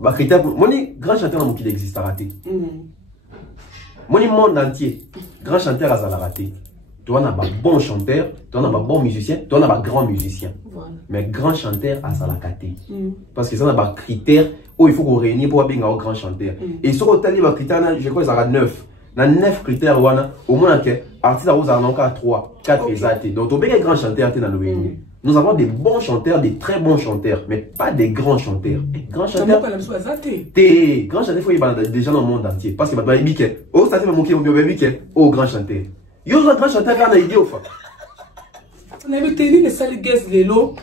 Bah, critère, mon grand chanteur dans qui existe à rater. Mon monde entier, grand chanteur à la rater. Tu en as un bon chanteur, tu en as un bon musicien, tu en as un grand musicien. Voilà. Mais grand chanteur à la rater. Parce que ça n'a pas critère où il faut qu'on réunisse pour avoir un grand chanteur. Et sur le tali, je crois qu'il y a 9. Dans 9 critères, au moins, artiste à 3, 4 exacts. Donc, on a des grands chanteurs dans le réunion. Nous avons des bons chanteurs, des très bons chanteurs, mais pas des grands chanteurs. Grands chanteurs. Des grands chanteurs, il faut y avoir des gens dans le monde entier. Parce que maintenant, il dit oh, ça c'est mon qui oh, grand chanteur. Il y a un grand chanteur qui a une idée au fond. On avait tenu les salles guest vélo.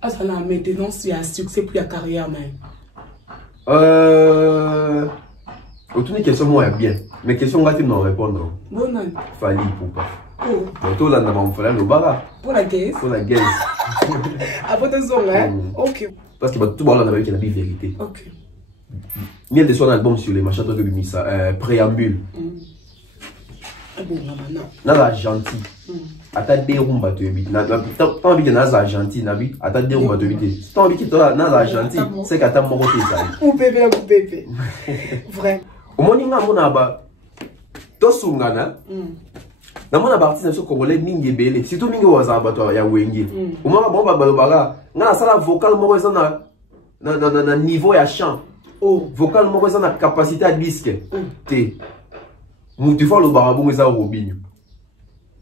Ah, ça là, maintenant, il y a un succès pour la carrière, même. Autour des questions, moi, bien. Mais questions, on va te répondre. Bon, non. Fali pour pas. Tout là, on va le bara. Pour la guest. Pour la guest. Après 2 ans, hein? Ok. Parce que tout le monde a la vérité. Ok. Il y a des sons d'albums sur les machins de Missa, préambule. Naza gentil. Ata des rumba tu habites. T'as envie que Naza gentil, Nabi. Ata des rumba tu habites. T'as envie que toi Naza gentil. C'est qu'à ta mort t'es ça. Mon bébé. Vrai. Au moins il y a mon aba. To sungana. Na mona ba artiste so congolais mingi belé. Surtout mingi wazaba to ya wengi. Au moins bon ba balobara. Na sala vocal mo ezana na niveau ya chant. Oh, vocal mo na capacité à disque. Té. Tu fais le barabon et Robinho.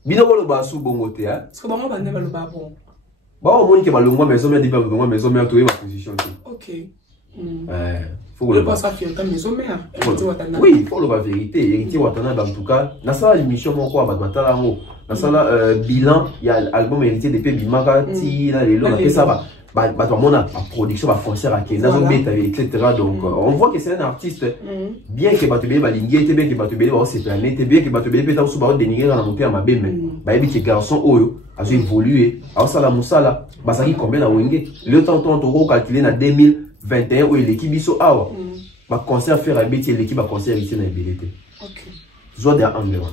Bino le basu bongo te hein. Parce que moi ba neba le babon. Ba o moni ke ba longwa maison mais dipa longwa maison mais to ma position. OK. Faut le pas ça qui est maison mère. Oui, faut le vérité, héritier watana en tout cas. Na ça l'émission mon quoi ba matala ngo. Na ça bilan, il y a album héritier de Bimaka ti na les lots ça va. La production, la concert à Kenya, etc. Donc, on voit que c'est un artiste, bien que Batubé va linguer, bien que Batubé va se planer, bien que Batubé peut être souvent dénigrer dans la montée à ma belle, mais il y a des garçons Oyo, a évolué, à ça la moussala, Basaki combien à Wenge, le temps on calculé en 2021 où l'équipe iso awa, va concert faire un métier, l'équipe va concert ici dans la BDT. Ok. Soit des environ.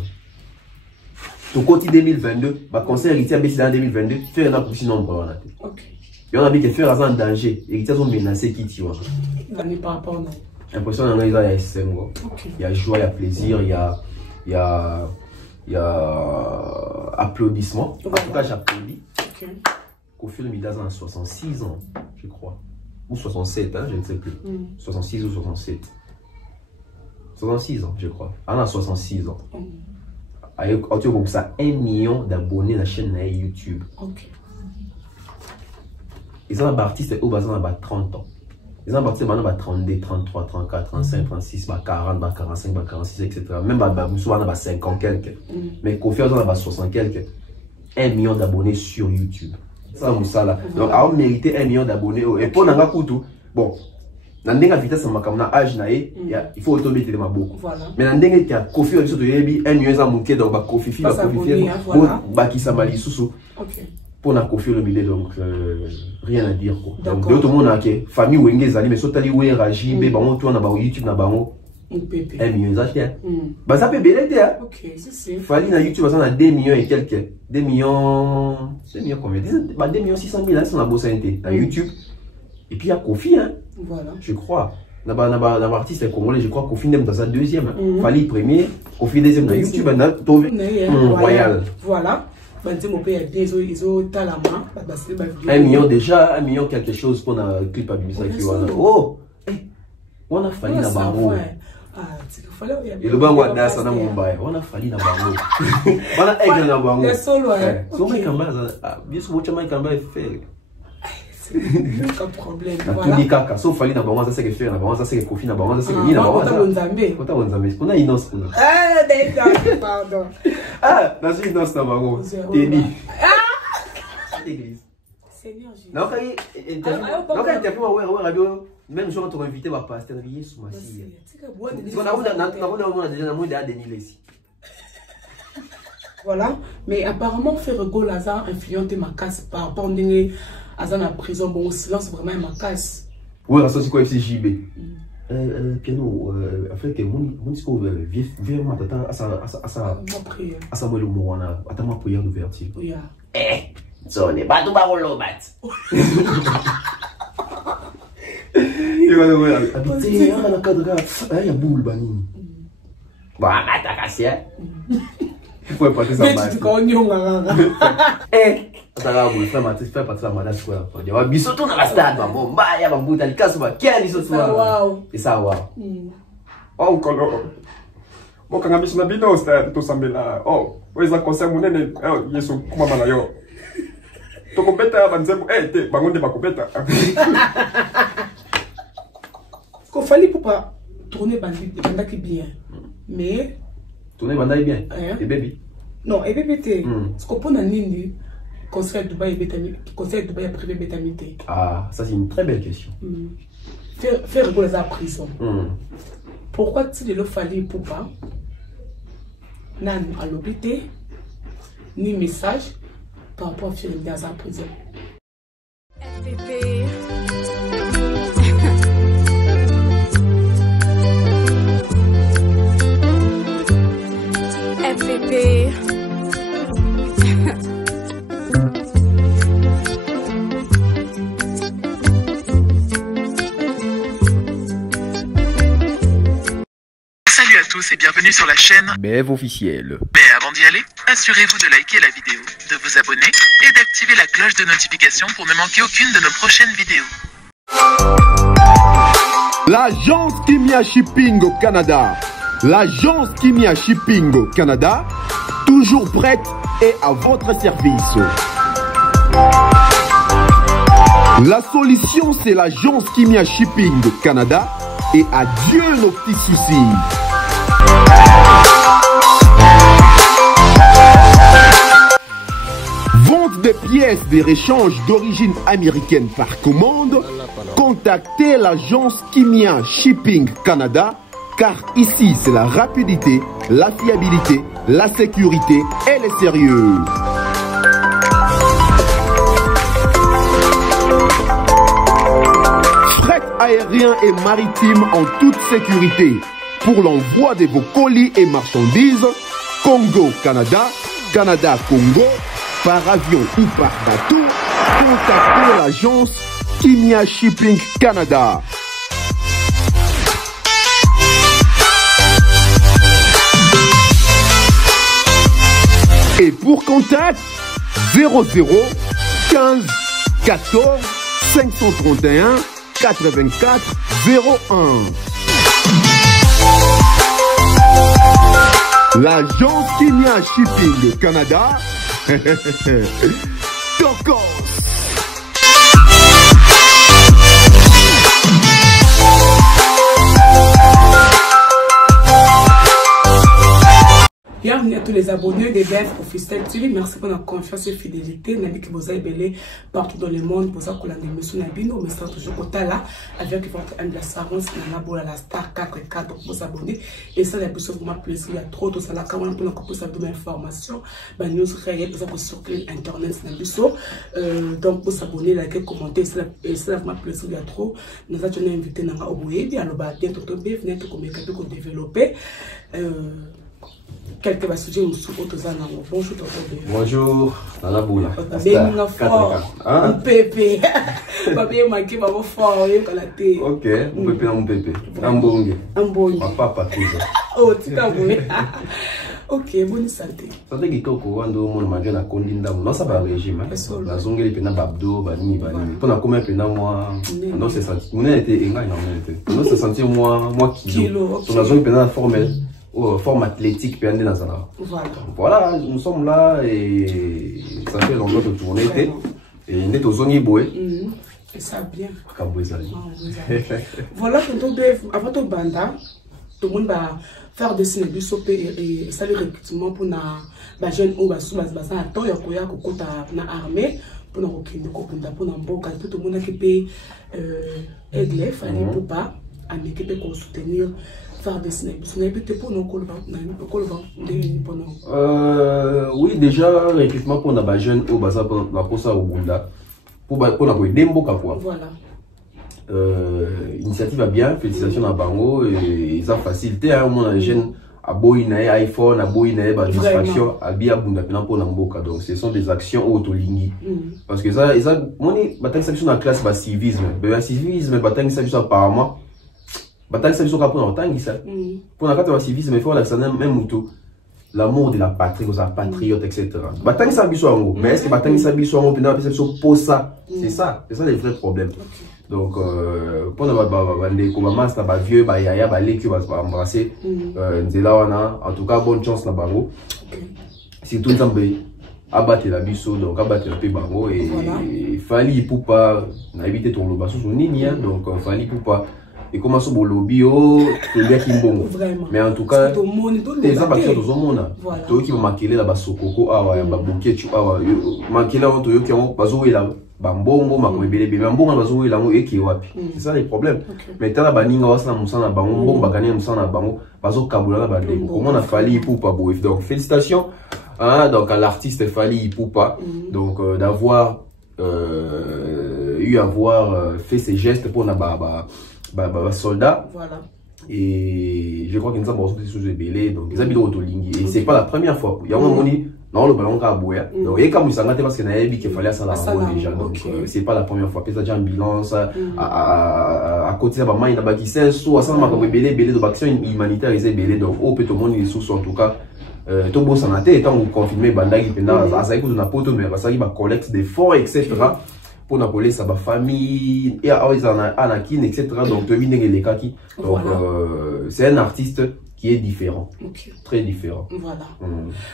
Tout côté 2022, va concert ici dans 2022, faire un peu nombre. Ok. Il y en a qui fait un danger et qui sont menacés qui tuent. L'impression qu'il y a SM. Il y a joie, il y a plaisir, il y a applaudissements. En tout cas, j'applaudis. Au film, il a 66 ans, je crois. Ou 67, hein, je ne sais plus. 66 ou 67. 66 ans, je crois. On a 66 ans. Il y a 1 million d'abonnés dans la chaîne YouTube. Ils ont un artiste au bazar dans 30 ans. Ils ont un artiste dans 32, 33, 34, 35, 36, 40, 45, 46, etc. Même souvent dans 50 quelques. Mais confiance dans 60 quelques. 1 million d'abonnés sur YouTube. Ça, ça là. Donc, on mérite 1 million d'abonnés. Et pour Nanga Koutou, bon, dans la vitesse, il faut automater les mabou. Mais dans la vitesse, Kofi, 1 million d'abonnés, donc Kofi, pour la Kofi le milieu, donc rien à dire quoi. Donc tout le monde a que famille Wenge Zali mais sotali we Raji be bango tu on a YouTube na bango 1 million ça fait bah ça peut belé hein. OK, c'est Fali na YouTube ça a 2 millions et quelques 2 millions combien 2 millions 600 000 là sur la bosse na YouTube et puis il y a Kofi hein. Voilà. Je crois na artiste congolais je crois Kofi même dans sa deuxième Fali premier Kofi deuxième na YouTube na royal. Voilà. 1 million déjà, 1 million quelque chose pour un clip à Bimisa qui va. Oh! On a fallu dans Bango. Et le Bango a das dans Mumbai. On a fallu dans Bango. On a aigle dans Bango. C'est solo, hein? So, mais quand même, bien sûr, votre main quand même fait. Aucun problème. Tout dit caca. Sauf fallu dans Bango, ça c'est que faire. Dans Bango, ça c'est que Kofi dans Bango, ça c'est que ni dans Bango. On a innocent. Ah, d'accord, pardon. Ah, dans une innocent dans Bango. Téni. L'église. Seigneur Jésus. Non, quand il interview à radio, même si on t'a invité à pasteur Rier sous ma fille. Voilà, mais apparemment Ferrego Lazare influenté ma casse par rapport à la prison. Bon, silence vraiment ma casse. Oui, ça c'est quoi FCJB? Piano, en fait, mon discours vraiment à sa moelle au attends ma prière d'ouverture. Eh, ça n'est pas tout barolo, bat. habité na cadre il y a boule bani bah matakasia faut pas que ça marche atala boule ça m'a fait pas ça m'a là quoi ya biso to na stade ba bomba ya bambuta likaso ba kya biso to et ça wow oh kolo mokanga biso na bino stade to sambela oh weza concert munene yeso kuma mala yo to kopeta banzembo te bangonde bakopeta ko fallait pour pas tourner bandaki bien mais tourner bandaki bien et baby non et baby té ce qu'on pona nini concert Dubaï bétami concert Dubaï privé bétamité ah ça c'est une très belle question faire rigoler ça à prison pourquoi tu le fallait pour pas nan à l'hôpital ni message par rapport à faire dans la prison FPP FPP Salut à tous et bienvenue sur la chaîne BF officiel. Mais avant d'y aller, assurez-vous de liker la vidéo, de vous abonner et d'activer la cloche de notification pour ne manquer aucune de nos prochaines vidéos. L'agence Kimia Shipping au Canada. L'agence Kimia Shipping au Canada, toujours prête et à votre service. La solution, c'est l'agence Kimia Shipping au Canada et adieu nos petits soucis. Vente des pièces de réchange d'origine américaine par commande, contactez l'agence Kimia Shipping Canada, car ici c'est la rapidité, la fiabilité, la sécurité et le sérieux. Fret aérien et maritime en toute sécurité. Pour l'envoi de vos colis et marchandises, Congo-Canada, Canada-Congo, par avion ou par bateau, contactez l'agence Kimia Shipping Canada. Et pour contact, 00 15 14 531 84 01. L'agence Kimia Shipping Canada, Tokos. Bienvenue à tous les abonnés des BF Officiel TV. Merci pour la confiance et fidélité. Nabi qui vous a belé partout dans le monde. Pour ça, qu'on a des messieurs Nabino, mais ça toujours côté là avec votre humble assurance. La Star 4 pour vous abonner. Et ça, la personne vraiment plaisir. Il y a trop de ça là. Quand on a pour ça donner information, bah news réel, pour ça pour circuler internet, donc pour s'abonner, liker, commenter, c'est vraiment plaisir. Il y a trop. Nous avons invité Nanga Oboye, alors bah bientôt venez tout comme qu'on développer. Quelqu'un va se dire bonjour. Bonjour, Nana Boula. Un pépé. Papier manqué, ma fort, ok, mon pépé, mon pépé. Un bongue. Ma papa, tout ça. Oh, tu t'as vu. Ok, bonne santé. Santé qui est au courant de mon mari na Kondinda. Non, ça va régime. La zongue est pena babdo, banini, banini. Pour la combien pena moi. Non, c'est ça. Mon était égal, non, c'est sentir moi kilo. Pour la zone pena formelle. Forme athlétique puis dans ça. Voilà, nous sommes là et ça fait longtemps de tourner et on est aux zones boé. Et ça bien. Voilà, avant ton banda, tout le monde va faire des signes et ça le recrutement pour na jeune ou sous base à temps ya koya kokota na armée pour na kokinde kokunda pour na mboka tout le monde qui peut aider fallait pour pas à m'équiper pour soutenir. Oui, déjà, recrutement pour les jeunes au Baza pour ça au Bunda. Pour la Dembo Kapwa. Voilà. Initiative va bien, félicitations à Bango et ça facilite à mon jeune aboyi na iPhone, aboyi na distraction, abia bunda pena pour namboka. Donc ce sont des actions autolingi. Parce que ça moni batang ça na classe ba civisme. Le civisme batang ça apparemment batang ça pour autant ça. Pour la carte civisme il faut la même mutu. L'amour de la patrie, aux patriotes, etc. Batang ça biso en mais est-ce que batang ça biso en pena perception pour ça? C'est ça les vrais problèmes. Donc, pour nous, master, vieux, yaya, qui va embrasser, en tout cas, bonne chance là bango. Si tout le temps, abattre la biso, donc abattre la paix bango et fali pour pas éviter ton loba sous son nini, donc fali pour pas. Et comment ça bon lobby oh tout bien qui bon. Mais en tout cas, les abattus dans le monde, toi qui va maquiller la basokoko, ah ouais, babuke tu ah ouais, maquiller on toi qui on bazo là. Bambongo makwebele be bambongo bazo elango eki wapi c'est ça les problèmes mais tala baninga wasana musana bango bagane musana bango bazo kabula na bandeko comment on a fallu pour pas bof donc félicitations donc à l'artiste Fally Ipupa donc d'avoir fait ces gestes pour na soldat voilà et je crois qu'ils nous ont besoin de sous belé donc ils habitent autolingi et c'est pas la première fois il y a un moment non le ballon ka boya donc et comme ils s'engagent parce que naebi qu'il fallait ça la déjà donc c'est pas la première fois peut-être déjà ambulance à côté ça ba mai na ba qui c'est soit ça ma comme belé de action humanitaire belé donc au peut tout le monde est sous en tout cas tout beau santé étant confiné bandagi penda ça écoute na poto mais ça il va collecte des fonds etc. pour la police à ma famille et à Anakin etc. donc tu viens les kaki donc c'est un artiste qui est différent, très différent. Voilà.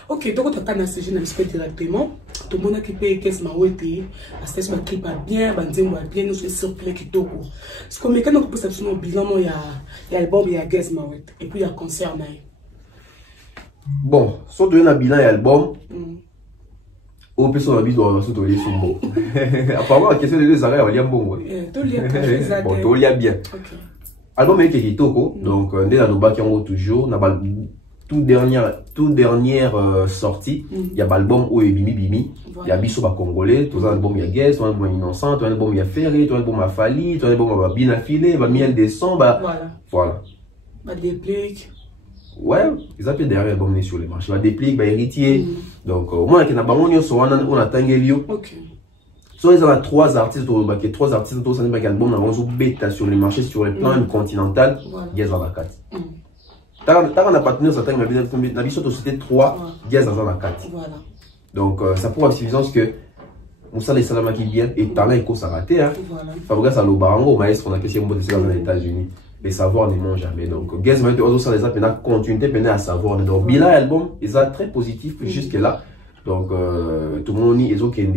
Ok, donc tu as un sujet un petit peu directement. Tout le monde qui paye qu'est-ce que tu as fait, parce que tu as bien, bien, nous sommes surpris qui t'ont couru. Ce qu'on met quand on peut s'absolument bilan, il y a l'album, il y a Guess Mawet, et puis il y a concert. Bon, soit tu as un bilan et album. Au plus on a besoin de soutenir son mot. Apparemment la question des deux arrêts, on y a bon. Bon, tout y a bien. Album est qui toko donc dès la noba qui en toujours na tout dernière sortie il y a l'album où est bimi il y a biso ba congolais tout un album il y a Guess tout un album innocent tout un album il y a Ferré tout un album a Fally tout un album a bien affilé ba miel des sons voilà ba déplique ouais ils appellent derrière album né sur les marchés ba déplique ba héritier donc au moins que na bango nyo so on a tangelio soit ils ont trois artistes tous ça n'est pas album on bêta sur les marchés sur les plans continental Guess dans la 4 t'as un partenaire ça n'a vu surtout c'était 3 Guess dans la 4 donc ça prouve à suffisance que Moussa les Salama qui vient et talent et ça raté Fabrice à l'Obarango maestro on a question de dans les États-Unis les savoirs ne mentent jamais donc Guess maintenant aussi ça les a peine continuité peine à savoir donc bilan album ils sont très positif jusque là donc tout le monde ils ont qu'un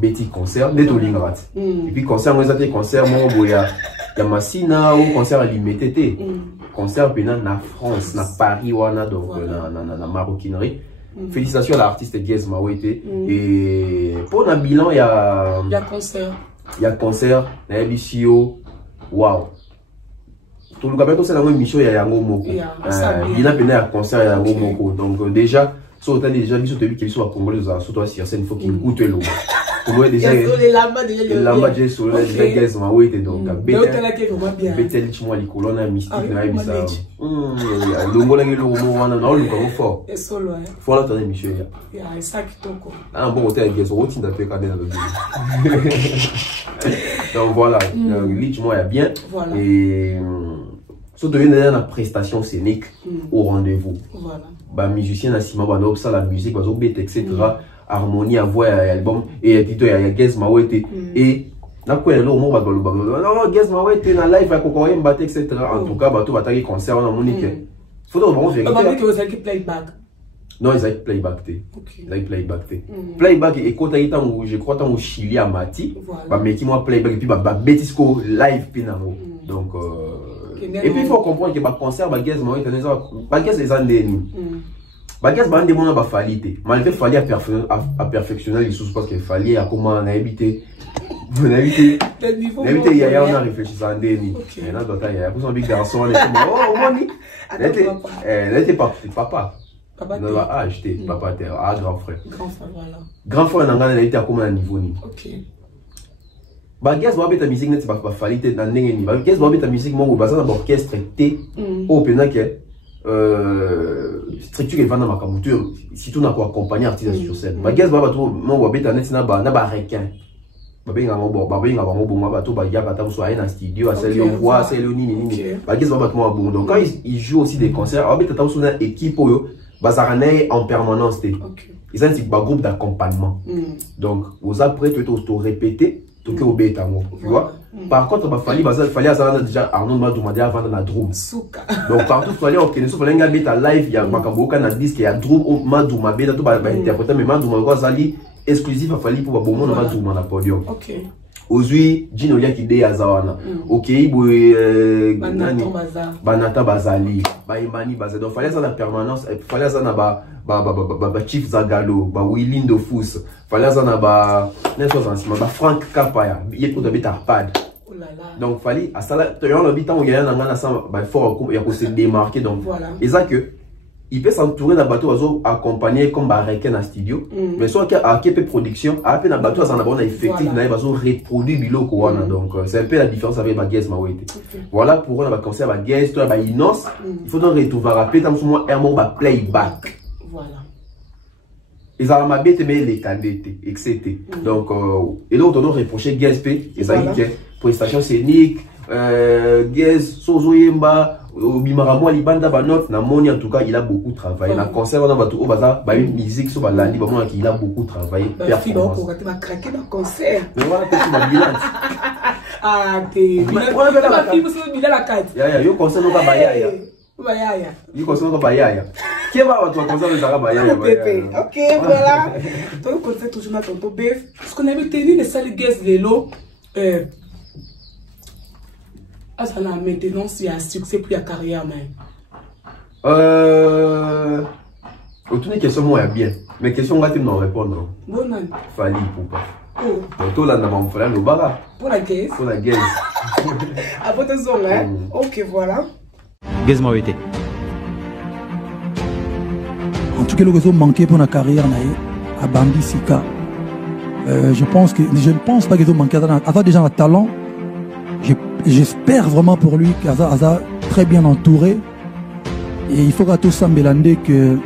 petit concert des tolingat et puis concert moi ça concert moi boya ya Massina ou concert limité concert pena na France na Paris wana donc na maroquinerie félicitations à l'artiste Guess Mawete et pour un bilan il y a concert na ebisio wow tout le gars c'est la même mission il y a yango moko bilan pena ya concert ya yango moko donc déjà so tu as déjà vu sur TV qui sont à Congolais sur toi sur scène il faut qu'il goûte l'eau pour moi déjà les lamba déjà sur les Guess Mawete donc betel moi les colonnes mystique na bisa longo la ngelo mo wana na oluka mo fort et solo faut la tane monsieur ya ça qui toko bon hôtel Guess on tient d'après cadre donc voilà lich moi ya bien et so devient dans la prestation scénique au rendez-vous bah musicien Nassima Bano ça la musique bazo bet etc. harmonie à voix album et titre ya Guess Mawete et na quoi le mot non Guess Mawete na live à kokoye mbate etc. en tout cas bato bataki concert na monique faut bon vérité que vous avez playback non ils ont playback playback et quand ils ont je crois au Chili à Mati bah mais qui moi playback et puis bah betisco live pinamo donc et puis il faut comprendre que le concert Guess Mawete Guess les andeni Guess bande mon ba Fally malgré Fally à perfectionner les choses parce que Fally a comment on a évité il y a on a réfléchi ça andeni et là il y a pour son big garçon les oh moni n'était pas papa non va acheter papa terre grand frère voilà grand frère n'a été à comment niveau ni Guess va mettre musique net pas Fally dans ndenge ni Guess va mettre musique mon baza na orchestre T au pena que structure qui est vendue dans ma camouflure, si tout n'a pas accompagné artiste sur scène. Ma guest, bah, tout, mon wabé, t'en es, n'a pas requin. Babé, n'a pas bon, babé, n'a pas bon, bah, tout, bah, y a pas tant soit un studio, à celle où voit, celle où ni. Ma guest, bah, moi, bon. Donc, quand il joue aussi des concerts, babé, t'as sur une équipe, bah, ça renait en permanence, ils ont un groupe d'accompagnement. Donc, vous après, tu te répéter, tu peux obéir ta mot. Tu vois? Par contre, il fallait déjà Arnaud m'a demandé avant dans la drum. Donc, partout, il fallait qu'il fallait mettre à live, il y a un disque, il y a drum, m'a demandé, tout va interpréter, mais m'a demandé, exclusif, il fallait pour bon monde, m'a demandé à podium. Aujourd'hui, Gino Lia qui dé Azawana. Ok, Banata Bazali, Baimani Bazali. Donc, fallait ça la permanence, fallait ça na Chief Zagalo, Willy Ndofus, fallait ça na Frank Kapaya, il y a pour de Arpad. Donc, fallait à ça, tu as un habitant où il y a un fort, il y a pour se démarquer. Donc, et ça que il peut s'entourer d'un bateau accompagné comme Barreken à studio, mais soit à Kepe Production, à peine un bateau à un effectif, il va reproduire du lot. Donc, c'est un peu la différence avec ma guest. Voilà pour un concert à guest, toi, Inos, il faut donc retrouver rappeler, dans ce moment, un mot playback. Voilà. Ils ont ma bête, mais les cadettes, etc. Donc, et là, on doit reprocher guest, et ça y est, prestation scénique, guest, Sozo Yemba, Bimaramo Alibanda Banot, Namoni en tout cas, il a beaucoup travaillé. Dans le concert, on a tout au bazar, une musique sur Balandi, il a beaucoup travaillé. Performance. Il va craquer dans le concert. Mais voilà, c'est ma bilan. Ah, t'es. Il a la carte. Yo concert, on va Bayaya. Il concert, on va Bayaya. Qui va avoir ton concert de Zara Bayaya? Ok, voilà. Ton concert, toujours dans ton bœuf. Parce qu'on avait tenu les salles guest de l'eau. Ça la maintenance, il y a un succès pour la carrière même. Autour des questions, moi, il y a bien. Mais questions, on va te répondre. Bon, non. Fali pour pas. Donc, tout là, on va faire le bara. Pour la guest. Pour la guest. À votre zone, hein? Ok, voilà. Guest m'a été. En tout cas, le réseau manqué pour la carrière, à Bambi Sika. Je ne pense pas qu'ils ont manqué. Avant déjà un talent. J'espère vraiment pour lui qu'Aza très bien entouré. Et il faut que tout ça Mbelande que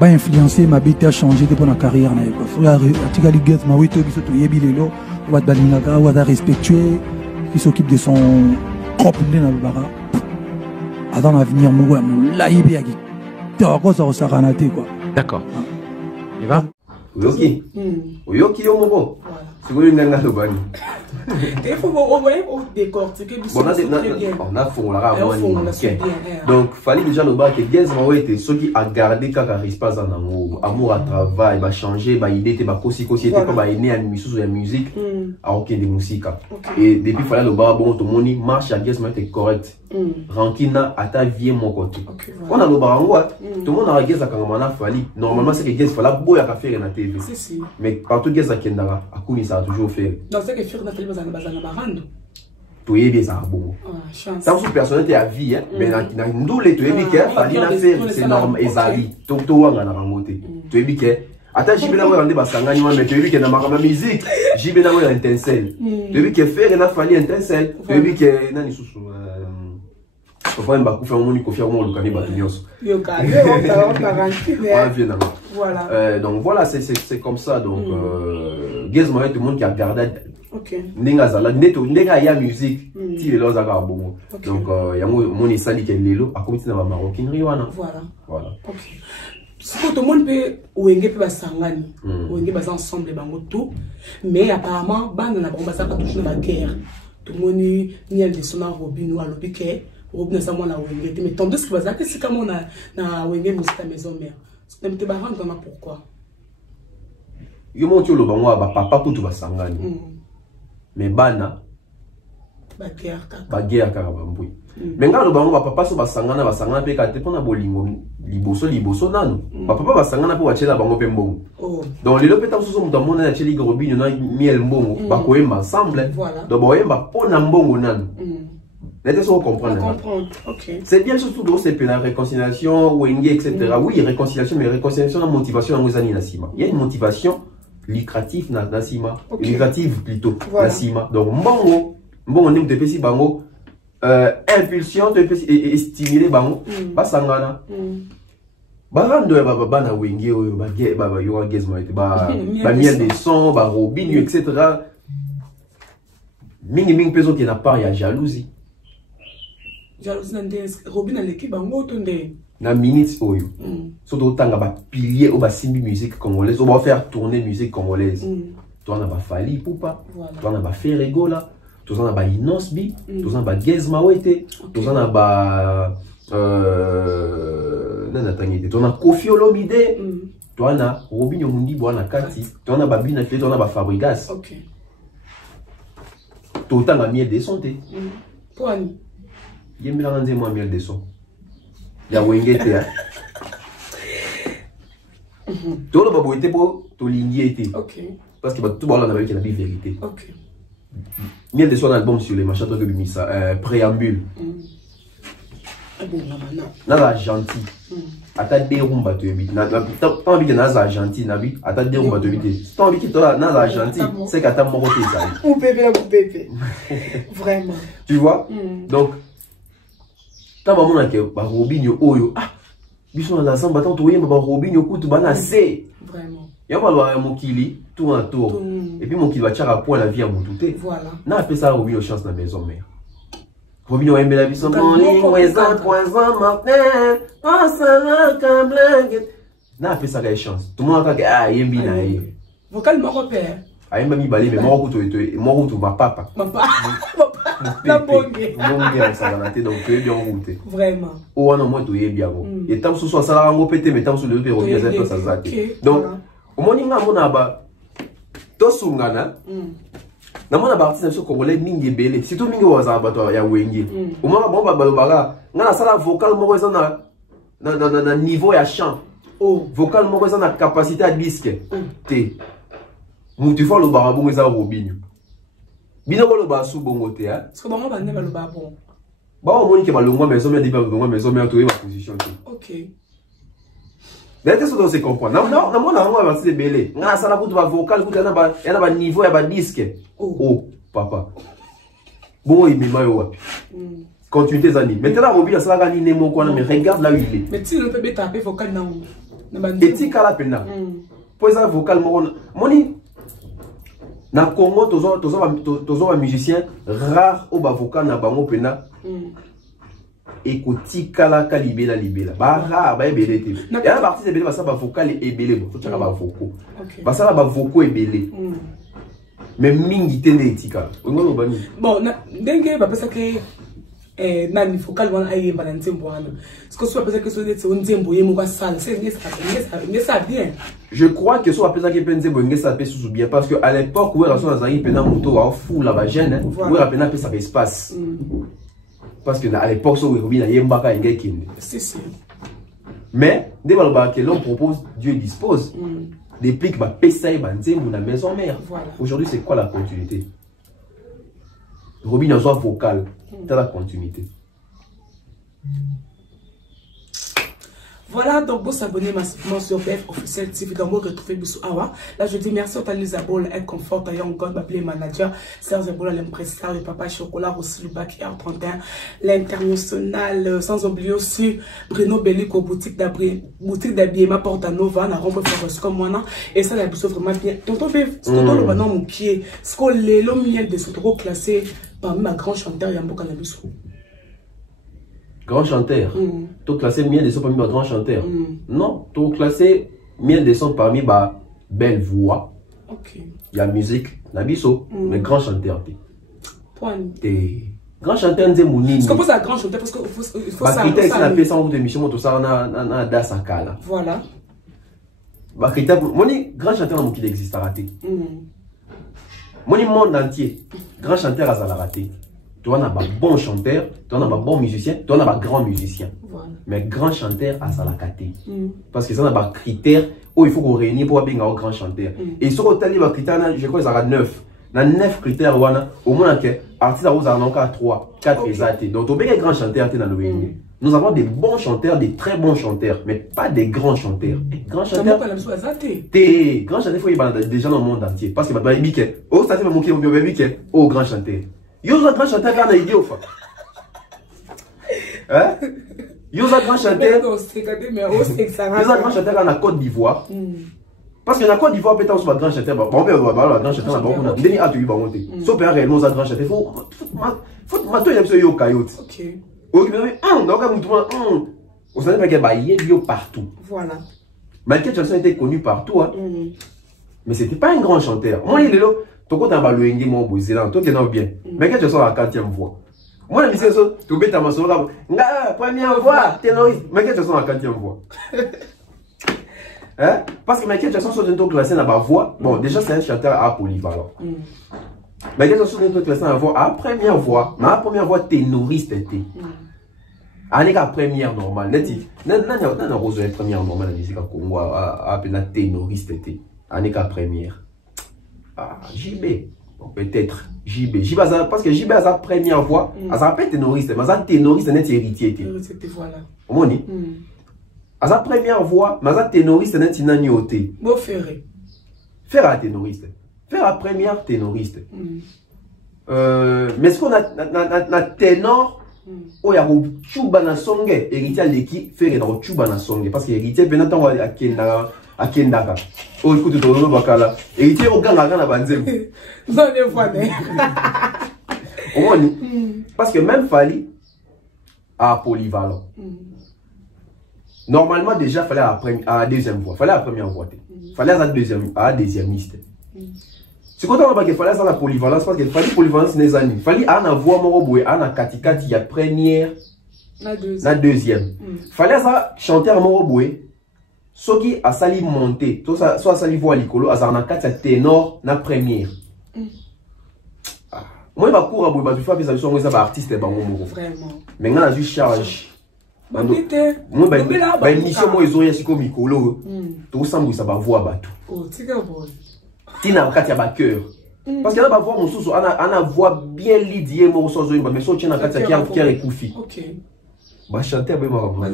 va influencer ma vie à changer de la carrière. Il faut que tu respectueux, qui s'occupe de son propre avant l'avenir. D'accord. Il va? Oyoki. Oyoki Yomobo. C'est quoi une nana de bani? Il faut envoyer au décortiquer du son. On a fait donc, fallait déjà le bar que Gaz m'a été ceux qui a gardé quand il pas en amour. Amour à travail, va changer, va idée, va cossi, était comme va aimer à une mission sur la musique, à aucun de musique. Et depuis, fallait le bar, bon, tout le monde marche à Gaz m'a été correct. Rankina, à ta vie, mon côté. On a le bar en quoi? Tout le monde a Gaz à Kangamana, fallait. Normalement, c'est que Gaz fallait boire à faire la TV. Mais partout Gaz à Kendara, à Kouni, ça a toujours fait. Donc, c'est que faire la télé, tu es bien ça bon. Ça aussi personnalité à vie mais dans nous les tu es bien c'est normal ezali to wanga na rangote tu es bien ata jibela wa rende basangani mais tu es bien na ma musique jibela wa intensel tu es bien faire na fali intensel tu es bien nani susu faut pas faire mon ko faire mon lokani ba nyos yo ka voilà donc voilà c'est comme ça donc Gazma tout le monde qui a gardé Nenga zala nenga ya musique ti les loza ka bongo donc yango moni sali ke lelo akomiti na ba maroquinerie wana voilà OK si tout le monde peut wenge pe basangani wenge basa ensemble bango tout mais apparemment bande na bomba ça pas toujours na guerre tout le monde ni a des sona Robin ou alobike Robin ça moi na wenge mais tandis que basa que c'est comme na wenge musique à maison mère c'est te ba rendre na pourquoi yo mo ti lo bango ba papa kutu basangani mais bana baguerre kaka bambui mais ngalo bango ba papa so basangana pe kate pona bolingo liboso nanu ba papa basangana po wachela bango pe mbongo donc lelo peta so muta mona ya cheli Robinho na miel mbongo ba koyemba ensemble donc boyemba pona mbongo nanu n'était pas comprendre. OK. C'est bien surtout dans c'est la réconciliation Wenge etc. Oui, réconciliation mais réconciliation la motivation dans Mozani Nasima. Il y a une motivation lucrative Nasima, lucrative plutôt Nasima. Donc mbongo on est de pesi bango impulsion et stimuler bango basangana barando ya baba na wenge oyo ba yo gazma ete ba miel de son ba robinho etc. mingi peso qui na part ya jalousie nande robin aleki bango tonde na minutes oyo surtout tanga ba pilier ou ba simbi musique congolaise, on va faire tourner musique congolaise. Toi on a ba Fally Ipupa, toi on a ba Ferregola, toi on a ba Inosbi, toi on a ba Gezma Wete, toi on a ba toi on a Kofi Olomide, toi on a Robinho Mundi, toi on a Kati, toi on a ba Bina, toi on a ba Fabregas. OK. Toi on a miel de santé. Point. Yembi la ngande moi miel de son. Ya wengete hein. Tout le babo était pour tout l'ingété. OK. Parce que tout le monde avait la vérité. OK. Miel de son album sur les machins de Bimisa, préambule. Naza gentil. Ata derumba to ebi. Tant envie de naza gentil nabi, ata derumba to ebi. Tant envie que toi naza gentil, c'est qu'ata moroté ça. Mon bébé. Vraiment. Tu vois? Donc ta maman a que ba Robinho oyo ah biso na samba tant toyemba ba Robinho kutu bana c'est vraiment ya ba mokili tout en tour et puis mokili va tchara point la vie à moutouté voilà na appelé ça Robinho chance na maison mère Robinho aime la vie sans poison matin passe la câble na appelé ça chance tout le monde a que ah yembi na ye vocal mon repère aimba mi balé mais moi kutu ma papa la bongue donc bien route vraiment ou on a moins de bien et tant sous ça la pété mais tant sous le père bien ça ça donc au moins ninga mona ba to sungana na mona ba artiste congolais mingi belé surtout mingi waza ba to ya wengi au moins bon ba balobara na sala vocal mo eza na niveau ya chant vocal mo eza na capacité à disque té mutu fa lo ba bongo eza Robinho bino ko lo ba su bongo te hein parce que bango ba ne ba lo ba bon ba o moni ke ba longwa maison mais ba longwa maison mais to e ba position te OK d'ailleurs ça doit se comprendre na mona ngo ba tse belé nga sala kutu ba vocal kutu na ba niveau ya ba disque oh papa bon il me mayo wapi continuité zani maintenant Robinho sala ga ni nemo ko na mais regarde là où il est mais tu ne peux pas taper vocal na ba petit kala pena pour ça vocal moni na Congo tozo musicien rare au ba vocal na bango pena ekoti kala kalibela ba rare ba ebele te ya ba artiste ebele ba sa ba vocal ebele bo to tshaka ba vocaux ba sa ba vocaux ebele mais mingi tende etika ngolo bani bon ndenge ba pesa ke nani vocal wana ayemba na nzembo wana parce que soit pesa que so ndetse nzembo yemo kwa sala c'est ça bien. Je crois que soit pesa que penze bonge ça peut sous bien parce que à l'époque où la son azali pena moto wa fou la bagène où la pena pesa espace parce que à l'époque so Robinho yemba ka ngekinde c'est sûr mais dès que l'on propose Dieu dispose depuis que ba pesa e banzembo na maison mère aujourd'hui c'est quoi la continuité Robinho soit vocal dans la continuité. Voilà, donc vous s'abonnez massivement sur BF Officiel TV, dans vous retrouvez Bissou Awa. Là, je dis merci à Lisabol, un confort, à Young God, m'appeler manager, Serge Ebola, l'impresseur, le papa Chocolat, aussi le bac R31, l'international, sans oublier aussi Bruno Bellico, boutique d'habillement Porta Nova, on a rempli comme moi, et ça, la Bissou vraiment bien. Tonton BF, c'est tonton le maintenant mon pied, ce qu'on les l'homme de ce trop classé parmi ma grand chanteur Yambo Bissou. Grand chanteur. Tu classé miel de son parmi ma grand chanteur. Non, tu classé miel de son parmi ma belle voix. OK. Il y a musique, nabiso, mais grand chanteur. Point. Grand chanteur de mounini. Est-ce qu'on pose à grand chanteur parce qu'il faut ça. Bah critère ça fait ça en émission tout ça na dasakala. Voilà. Bah critère moni grand chanteur mon qui existe à rater. Moni monde entier. Grand chanteur à la rater. Tu as un bon chanteur, tu as un bon musicien, tu as un grand musicien. Voilà. Mais grand chanteur à Salakate. Parce que ça a un critère où il faut qu'on réunisse pour avoir un grand chanteur. Et sur le tali, critère, je crois que ça a 9. Dans 9 critères, au moins, artiste a encore 3, 4 exacts. Donc, tu as un grand chanteur dans le réunion. Nous avons des bons chanteurs, des très bons chanteurs, mais pas des grands chanteurs. Grands chanteurs. Des grands chanteurs, il faut y avoir des gens dans le monde entier. Parce que maintenant, il y a des gens qui ont grand chanteur. Yo, un grand chanteur, quand on a idée, Hein? Yosa grand chanteur. Yosa grand chanteur en Côte d'Ivoire. Parce que dans la Côte d'Ivoire, peut-être on grand chanteur. Bon, on va grand chanteur là-bas. On a donné à tout le monde. Sauf que réellement, ça grand chanteur. Faut mater un peu yo coyote. Ok. Ok, mais donc à tout on savait pas qu'il y a partout. Voilà. Michael Jackson était connu partout, hein. Mais c'était pas un grand chanteur. Moi, il est là. Ton côté en bas, le mon beau, c'est là. Toi, tu es bien. Michael Jackson a la 4e voix. Moi, la mission, tu bêtes à ma soeur. Première voix, ténoriste. Michael Jackson a la 4e voix. Hein? Parce que Michael Jackson, sur une classé dans ma voix. Bon, déjà, c'est un chanteur à polyvalent. Michael Jackson, sur une classé dans la voix, à première voix. Ma première voix, ténoriste était. Avec la première normale. Non, la première normale, la musique en Congo, à la ténoriste était. Avec la première. Ah, JB. Peut-être. JB. Parce que JB a sa première voix. Elle s'appelle ténoriste. Mais sa ténoriste n'est héritier. Voilà. Comment on dit? À sa première voix, mais sa ténoriste n'est pas nioté. Bon, ferré. Faire la ténoriste. Faire la première ténoriste. Mais ce qu'on a ténor, il y a un chuba na songe. Héritier l'équipe fait un chuba na songe. Parce que héritier, ben attends, à Kendaka. Oh, écoute, tu as bakala. Héritier, au ganga na banzem. Vous en avez fois, mais. Parce que même Fali a polyvalent. Normalement, déjà, il fallait à la deuxième voix. Il fallait à la première voix. Il fallait à la deuxième liste. C'est quand on a qu'il fallait à la polyvalence, parce qu'il fallait polyvalence des années. Il fallait à la voix, à la katikati, il y a première, la deuxième. Il fallait à ça chanter à Moroboué. Ce qui a sali monter, soit sali voix à l'icolo, à la katikati, ténor, la première. Moi, je vais courir à Boué, je vais faire des artistes. Vraiment. Mais maintenant, je charge. Moi, je mission moi ils ont eu comme Mikolo. Tout ça ça va voir bateau. Oh, c'est que bon. Tina katia ba cœur. Parce que là va voir mon sous ana voix bien lidier mo so zo mais so tina katia qui a koufi. OK. Ba chanter ba ma ba.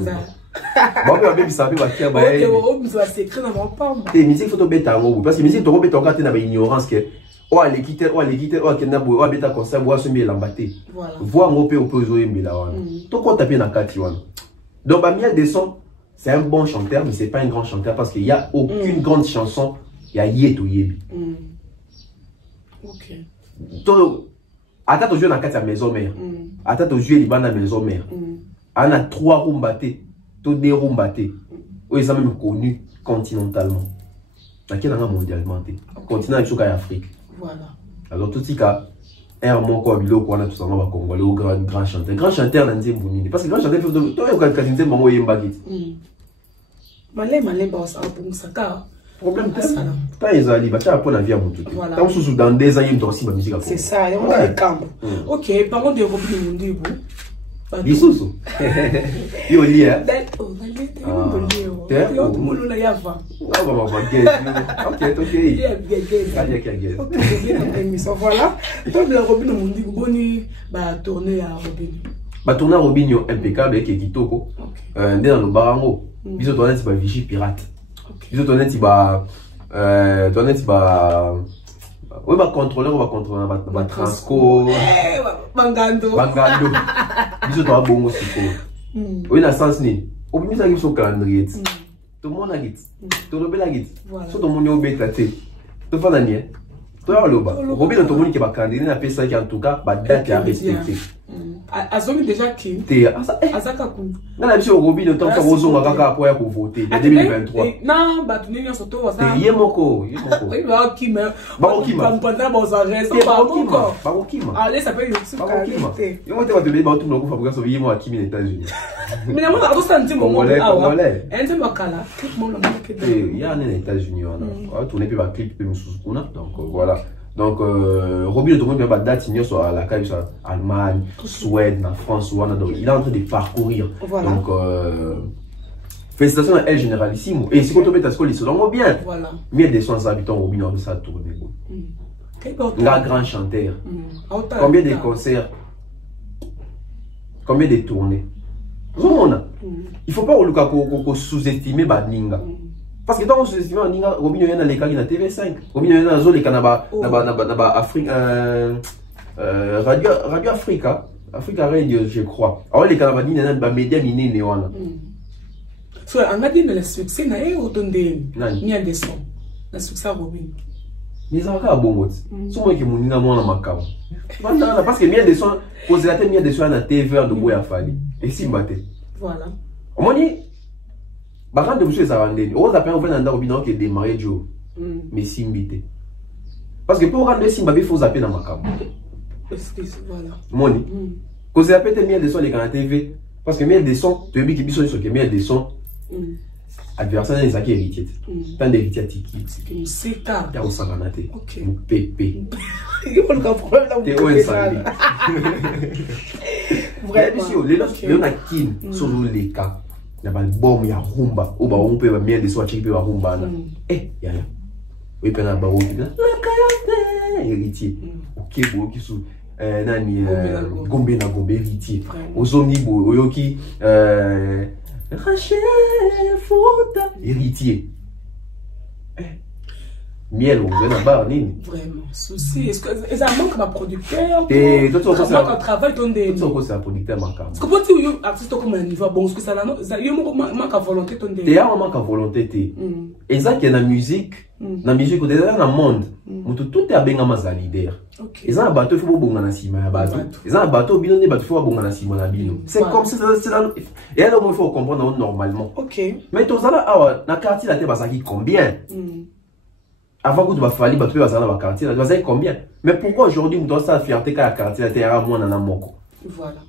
Ba ba baby ça ba kia ba. Oh, mais ça c'est écrit dans mon pomme. Té musique photo beta ngo parce que musique to beta ngate na ba ignorance que les quitter kena bo o beta concert bois se mi lambaté. Voilà. Voir ngo pe opposer mbila wana. To ko taper na kati wana. Donc, Miel Desson, c'est un bon chanteur, mais c'est pas un grand chanteur parce qu'il n'y a aucune grande chanson. Il y a Yeto Yebi. Ok. Donc, attends, tu joues dans la maison mère. Attends, tu joues dans la maison mère. On a 3 rumbatés, 2 rumbatés. Ils sont même connus continentalement. Qui est mondialement. Continent et Afrique. Voilà. Alors, tout ce cas. Mon Kouabilo, qu'on a tout ça, on va congolais, au grand chanteur. Grand chanteur, on dit parce que grand chanteur, toi, il y a quand même mon moyen bagit. Malé, bah, ça a bon, ça a. Problème, t'as les alliés, bah, tu as la vie à mon tout. Tant sous dans des années, tu as aussi ma musique à c'est ça, on a les camps. Ok, parlons de Robin Mundi, les sous. Il y a voilà. Donc la Robin Mundi Boni va tourner à Robin. Bah tourner à Robin impeccable avec Kitoko. Dans le barango. Ils ont tourné sur Vichy pirate. Ils ont tourné oui, on va contrôler, va transco. Bangando. Ils ont un bon aussi. Oui, dans le sens ni. Au milieu, ça arrive sur le calendrier. Tout le monde a dit. Tout le monde a dit. Tout le monde a dit. Tout le monde a dit. Tout le monde a dit. Robin, tout le monde qui va candidater, n'a pas ça qui en tout cas, va date à respecter. Azomi déjà qui Azaka Kou. Non, la mission Robin, le temps que vous avez pour voter en 2023. Non, bah tu n'es pas surtout ça. Il y a mon co. Il va qui mais. Barokima. Pendant bon ça reste. Barokima. Allez, ça peut être Barokima. Il va te donner tout le monde fabriquer sauver moi à Kimi les États-Unis. Mais non, on a tous un petit moment. Congolais. Un petit makala. Clip mon il y a les États-Unis on a tourné puis va clip puis nous donc voilà. Donc, Robin, tout le monde va date sur la caille, sur Allemagne, Suède, la France, donc il est en train de parcourir. Voilà. Donc, félicitations à elle généralissime. Et si on tombe à ce qu'on dit, c'est bien. Voilà. Mieux de 100 habitants, Robin, on ça tourner. La grand chanteur. Combien de concerts? Combien de tournées? Il ne faut pas sous-estimer Badninga. Parce que quand on sous-estime Robin est dans les cas de la TV5. Robin est dans les Canada, Afrique, Radio Africa, Africa Radio, je crois. Alors, les Canadiens, il y a des médias minés. So, on a dit que le succès, il y a autant de sons. Le succès, Robin. Mais ça va bon. C'est moi qui m'en ai moi dans ma cave. Parce que il des sons, poser la tête, il y a des sons à TV de Boya Fali. Et si batté. Voilà. On m'a dit, bah, de monsieur, ça va aller. On va appeler un peu dans Robin qui est démarré Joe. Mais si m'bité. Parce que pour rendre Simba, il faut zapper dans ma cave. Voilà. Moni. Cause la tête, il y a des sons les Canadiens TV. Parce que il y a des sons, tu as vu qu'il y a des sons. Adversaire des acquis héritiers. Tant d'héritiers à Tiki. C'est ça. Il y a aussi un Canate. Ok. Pépé. Il y a un problème là. T'es où un salé? Vraiment. Les gens qui sont les cas. Il y a un bon, il y a rumba. Ou on peut mettre des soins qui peuvent rumba. Eh, il y a. Oui, puis il y a un baron qui est héritier. Ok, bon, qui sont. Nani Gombe na Gombe héritier. Ozongi bo oyoki Rachel Fouta héritier. Miel on vient en bas nini. Vraiment souci. Est-ce que ça manque ma producteur? Et toi tu vois ça travail ton dé. Tu sais c'est un producteur marquant. Parce que pour dire artiste comme un niveau bon ce que ça là il manque à volonté ton dé. Il y a un manque à volonté té. Et ça qui est dans musique au déjà dans le monde. Tout est à bien ma leader. Et ça un bateau faut bon na sima ya bateau. Et ça un bateau bino ne bateau faut bon na sima na bino. C'est comme ça c'est là et alors il faut comprendre normalement. OK. Mais tout ça là na quartier là te basaki combien? Avant que tu vas falloir battre dans la quartier, tu vas savoir combien. Mais pourquoi aujourd'hui on doit ça fierté qu'à la quartier, tu as moins dans moko. Voilà.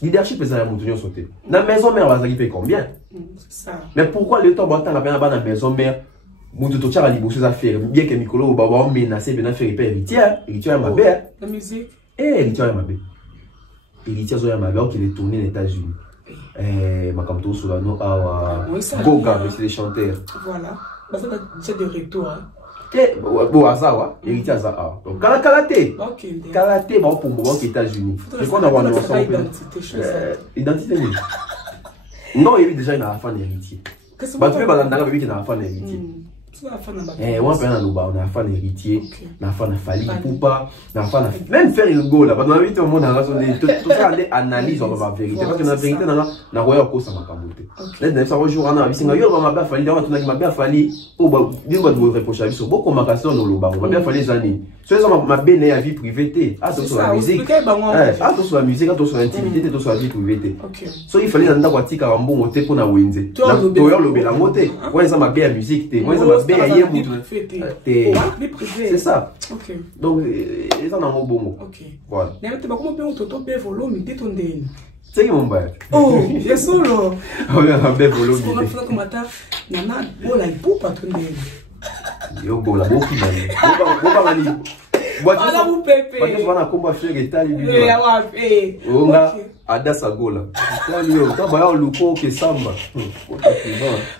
Leadership est ça mon tenir sauter. Dans la maison mère va ça paye combien? C'est ça. Mais pourquoi le temps battant la peine dans la maison mère mon tout tchara libo choses à faire bien que Mikolo baba menacé bien faire héritier ma belle. La musique. Héritier ma belle. Héritier zo ya ma belle qui est tourné aux États-Unis. Makamto Solano Goga c'est les chanteurs. Voilà. C'est de retour. Bon, Azawa, héritier Azawa. Donc, Kalaté. Ok. Kalaté, bon, pour moi, aux États-Unis. Je crois d'avoir une identité. Non, il y a déjà une affaire d'héritier. Bah, tu peux pas dans la vie qui n'a affaire d'héritier. On a affaire d'héritier, on a affaire de Fali Poupa, on a affaire de. Même faire une go là, dans la vie, tout le monde a raison de tout faire des analyses sur la vérité. Parce que la vérité, on a royaume cause, ça m'a caboté. Là, ça va jouer en avis. Si on a bien fallu, on a bien fallu. Oh, bah, dis quoi de vous reprocher à vie sur beaucoup de marcations dans le bas. On va bien fallu les années. C'est ça, ma belle à vie privée. Ah, sur la musique. Ah, sur la musique, ah, sur l'intimité, sur la vie privée. So, il fallait dans la voiture à un bon moté pour la Windsor. Toi, le moté. Ouais, ça m'a bien musique. Ouais, ça m'a c'est ça. Ok. Donc, ils en ont un bon mot. Ok. Voilà. C'est mon bail. Oh, c'est solo. On a un bel volume. On a fait comme ça. Nana, bon, la poupe à ton nez. Yo, bon, la beaucoup. Voilà, vous pépé. Parce que on a combat faire les tailles. On a Adassa Gola. Quand on a le coup qui samba.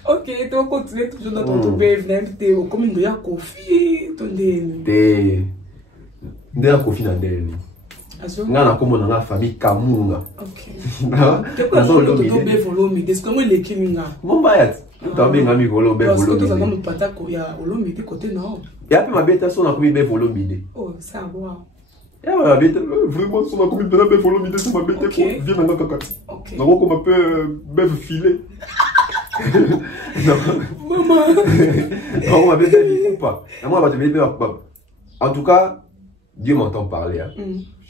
Ok, tu vas continuer toujours dans ton bébé. Comme une doya Kofi. Des Kofi dans des. On a comme on a famille Kamunga. Ok. Tu peux aller dans ton bébé volume. Est-ce que moi les Kiminga? Mon bayat. Tu as bien ami volume. Parce que tu as même pas ta koya volume de côté non. Et après ma bête on a comme bébé volume. Oh, ça va. Et ma bête vraiment on a comme bébé volume sur ma bête viens maintenant kaka. OK. Donc on peut bébé filet. Maman. On va bébé pas. Moi va te bébé pas. En tout cas, Dieu m'entend parler.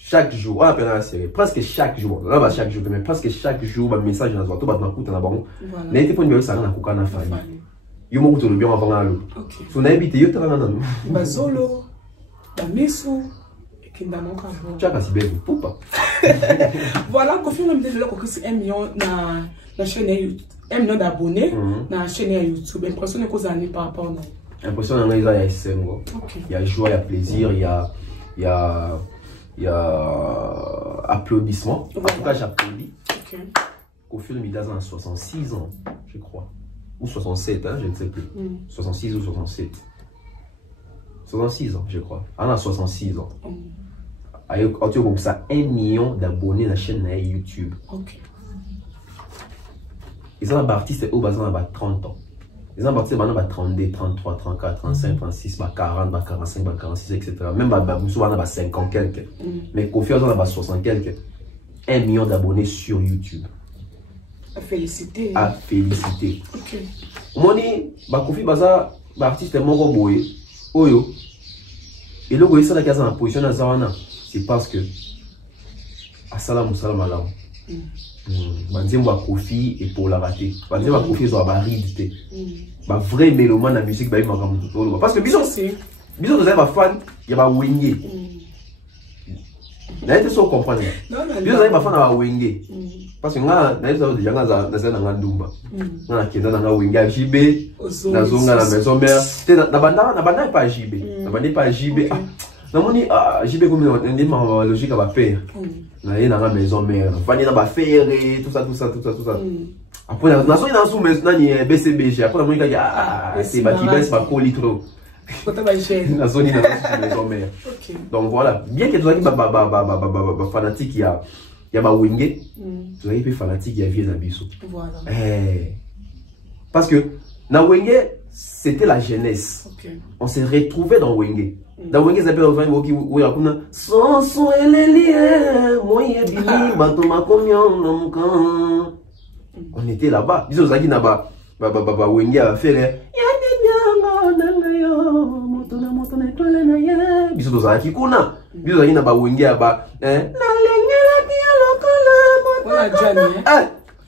Chaque jour, on appelle la série, presque chaque jour, là bas chaque jour, mais presque chaque jour, un message dans le tout bas dans la banque. N'était pas une ça dans la couca na famille. Yo mo kuto le bien avant là. OK. So na habité yo tala nan. Bazolo, Bamisu, et kinda mon kabo. Tu as pas si belle poupa. Voilà, Kofi on me dit là que c'est 1 million na chaîne YouTube, 1 million d'abonnés na chaîne YouTube. Impression que ça n'est par rapport à impression il y a SMO. Il y a joie, il y a plaisir, il y a applaudissements. En tout cas, j'applaudis. Kofi Olomide a 66 ans, je crois. Ou 67, hein, je ne sais plus. 66 ou 67. 66 ans, je crois. On a 66 ans. Il y a 1 million d'abonnés dans la chaîne YouTube. Ok. Ils ont un artiste au bas de 30 ans. Les artistes maintenant 32, 33, 34, 35, 36, 40, 45, 46, etc. Même souvent 50 quelques. Mais Kofi on a 60 quelques. 1 million d'abonnés sur YouTube. À féliciter. À féliciter. Ok. Moni, Kofi Baza, artiste mon boy. Oyo. Et le ça la case en position dans Zawana, c'est parce que Assalamu salam alam. Banzembo a Kofi et pour la rater. Banzembo a Kofi zo ba ridité. Ba vrai mélomane la musique ba makambo tout. Parce que biso vous avez un fan, il y a un wingé. Vous avez tout comprendre. Vous avez un fan à wingé. Parce que vous avez un ndumba. Vous avez un wingé à JB. Vous avez la maison mère. Vous n'avez pas JB. Vous n'avez pas JB. Vous avez JB comme une logique à faire. Vous avez la maison mère. Vous avez faire tout ça. Après, vous avez un BCBG. Après, vous avez c'est pas colis trop. Donc voilà, bien que tu sois fanatique, il y a ma wingé, tu es fanatique, il y a vieux abisso. Voilà. Parce que dans wingé, c'était la jeunesse. On s'est retrouvé dans wingé. Dans wingé, ça s'appelle où il y a son son et les liens, moi et Billy, batoma combien on était là-bas. Bisous, Zaki n'a pas wingé à faire. Biso tozalaki kuna biso zaki na ba wenge ba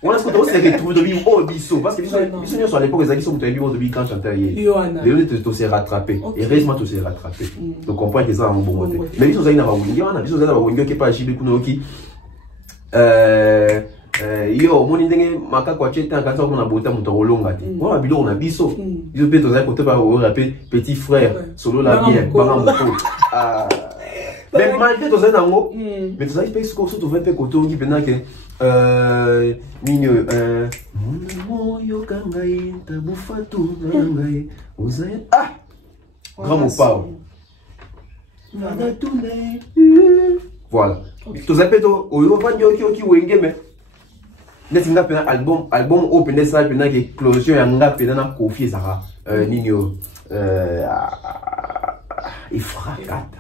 on a ce qu'on s'est retrouvé de vivre au biso parce que biso sur à l'époque les sont de vivre de quand chanter hier les s'est rattrapé et récemment tout s'est rattrapé donc comprends que ça en bon côté mais biso zaki na ba wenge on a biso zaki na ba wenge qui pas jibe kuna oki yo moni ndenge makako chete akanza ko na bota muto olonga ti moi bilo na biso biso pe tozali côté ba rappeler petit frère solo la bien banga muto mais malgré tozali nango mais tozali pe ko so to vepe côté ngi pena ke minyo moyo kangai tabufatu ngai uzai grand mon pao voilà tozali pe to oyo vanyo ki wenge mais neti nga pena album open des ça pena que closure ya nga pena na Kofi Zara ninyo ifrakata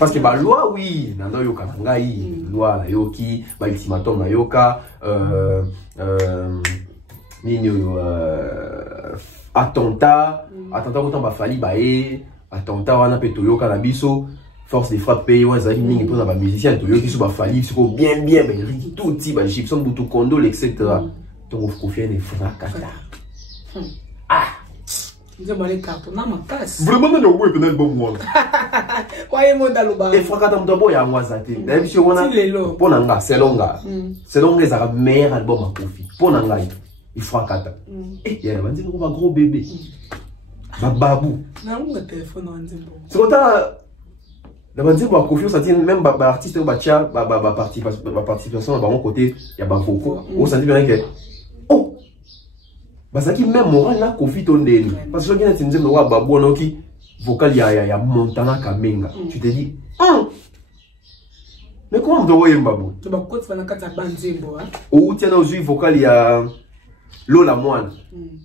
parce que ba loi oui na no yoka ngai loi na yoki ba ultimatum na yoka ninyo attentat autant ba fali ba attentat wana pe to yoka na biso force de frappe pays ouais ça mingi pour les musiciens to yoki so ba fali siko bien mais tout type ba Gibson Butu Condol etc. donc Kofi ne frakata vraiment na yo web na album moi kwaye mondaluba et frakata mtobo ya ngwaza te d'habitude on a pona nga selonga za meilleur album à Kofi pona nga il frakata et il y a bandi ko ba gros bébé babu na unga téléphone wanzimbo c'est quand la bandi ko Kofi ça tient même ba artiste ba tia ba participation ba mon côté il y a ba foko on sent bien que Basaki même moral là Kofi tondeli parce que quand tu me dis wa babu on qui vocal ya Montana Kamenga tu te dis mais comment on doit y babu tu vas côté fana kata banzimbo ou tiens aujourd'hui vocal ya Lola Moine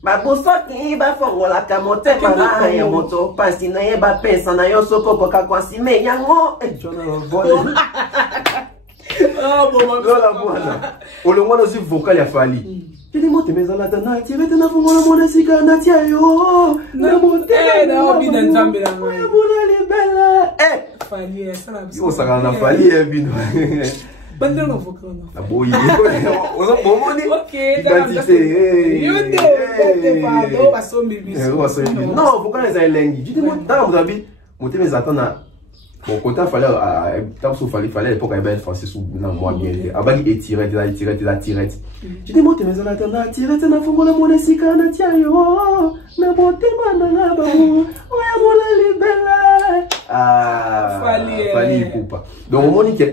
babu soki ba fongola kamote para ya moto pasi na ye ba pesa na yo soko koka kwasi me yango jona volé Lola Moine o le moine aussi vocal ya fali. Je dis, moi, tu mets à la tana, tu es dans mon amour, c'est qu'un atio. Non, mon terre, non, bien ensemble, là. Oui, mon belle. Eh, Fali, ça va. Oh, ça va, Fali, bien. Bandel, non, faut qu'on a. Ah, bon, il est. On a bon monnaie. Ok, identité. Yondo, pardon, pas son bébé. Non, faut qu'on les aille lengi. Je dis, moi, dans vous avez, monter mes attentes. Bon, quand il fallait, à l'époque, il y avait un français sous moi bien. Avant, il tirait. Je dis, moi, tu mets à la tête, tirer, tu n'as pas mon amour, c'est qu'un atio. Na beauté, manana, babou. Ouais, mon belle. Ah, Fali, coupa. Donc, au moment où tu as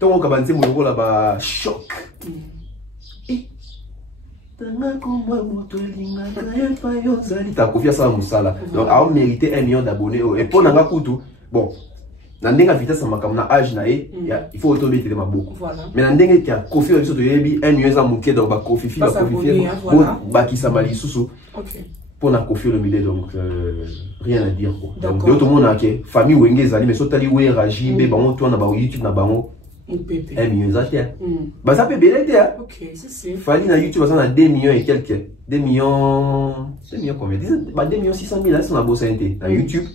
commencé mon rôle là-bas, choc. T'as confié ça à Moussala. Donc, on mérité 1 million d'abonnés. Et pour Nanga Koutou, bon. na ndenge vitesse makambo na âge na ye il faut automatiquement maboko mais na ndenge ki a Kofi biso to yebi 1 million za muke donc ba Kofi fi ba Kofi ba ki sa mali susu pour na Kofi le milieu donc rien à dire quoi donc tout le monde a que famille wenge ezali mais sotali we rajibe bango to na ba YouTube na bango 1 million za te ba ça peut belé te OK c'est fali na YouTube ça na 2 millions et quelques 2 millions combien ba 2 millions 600 000 là sur la bosse na YouTube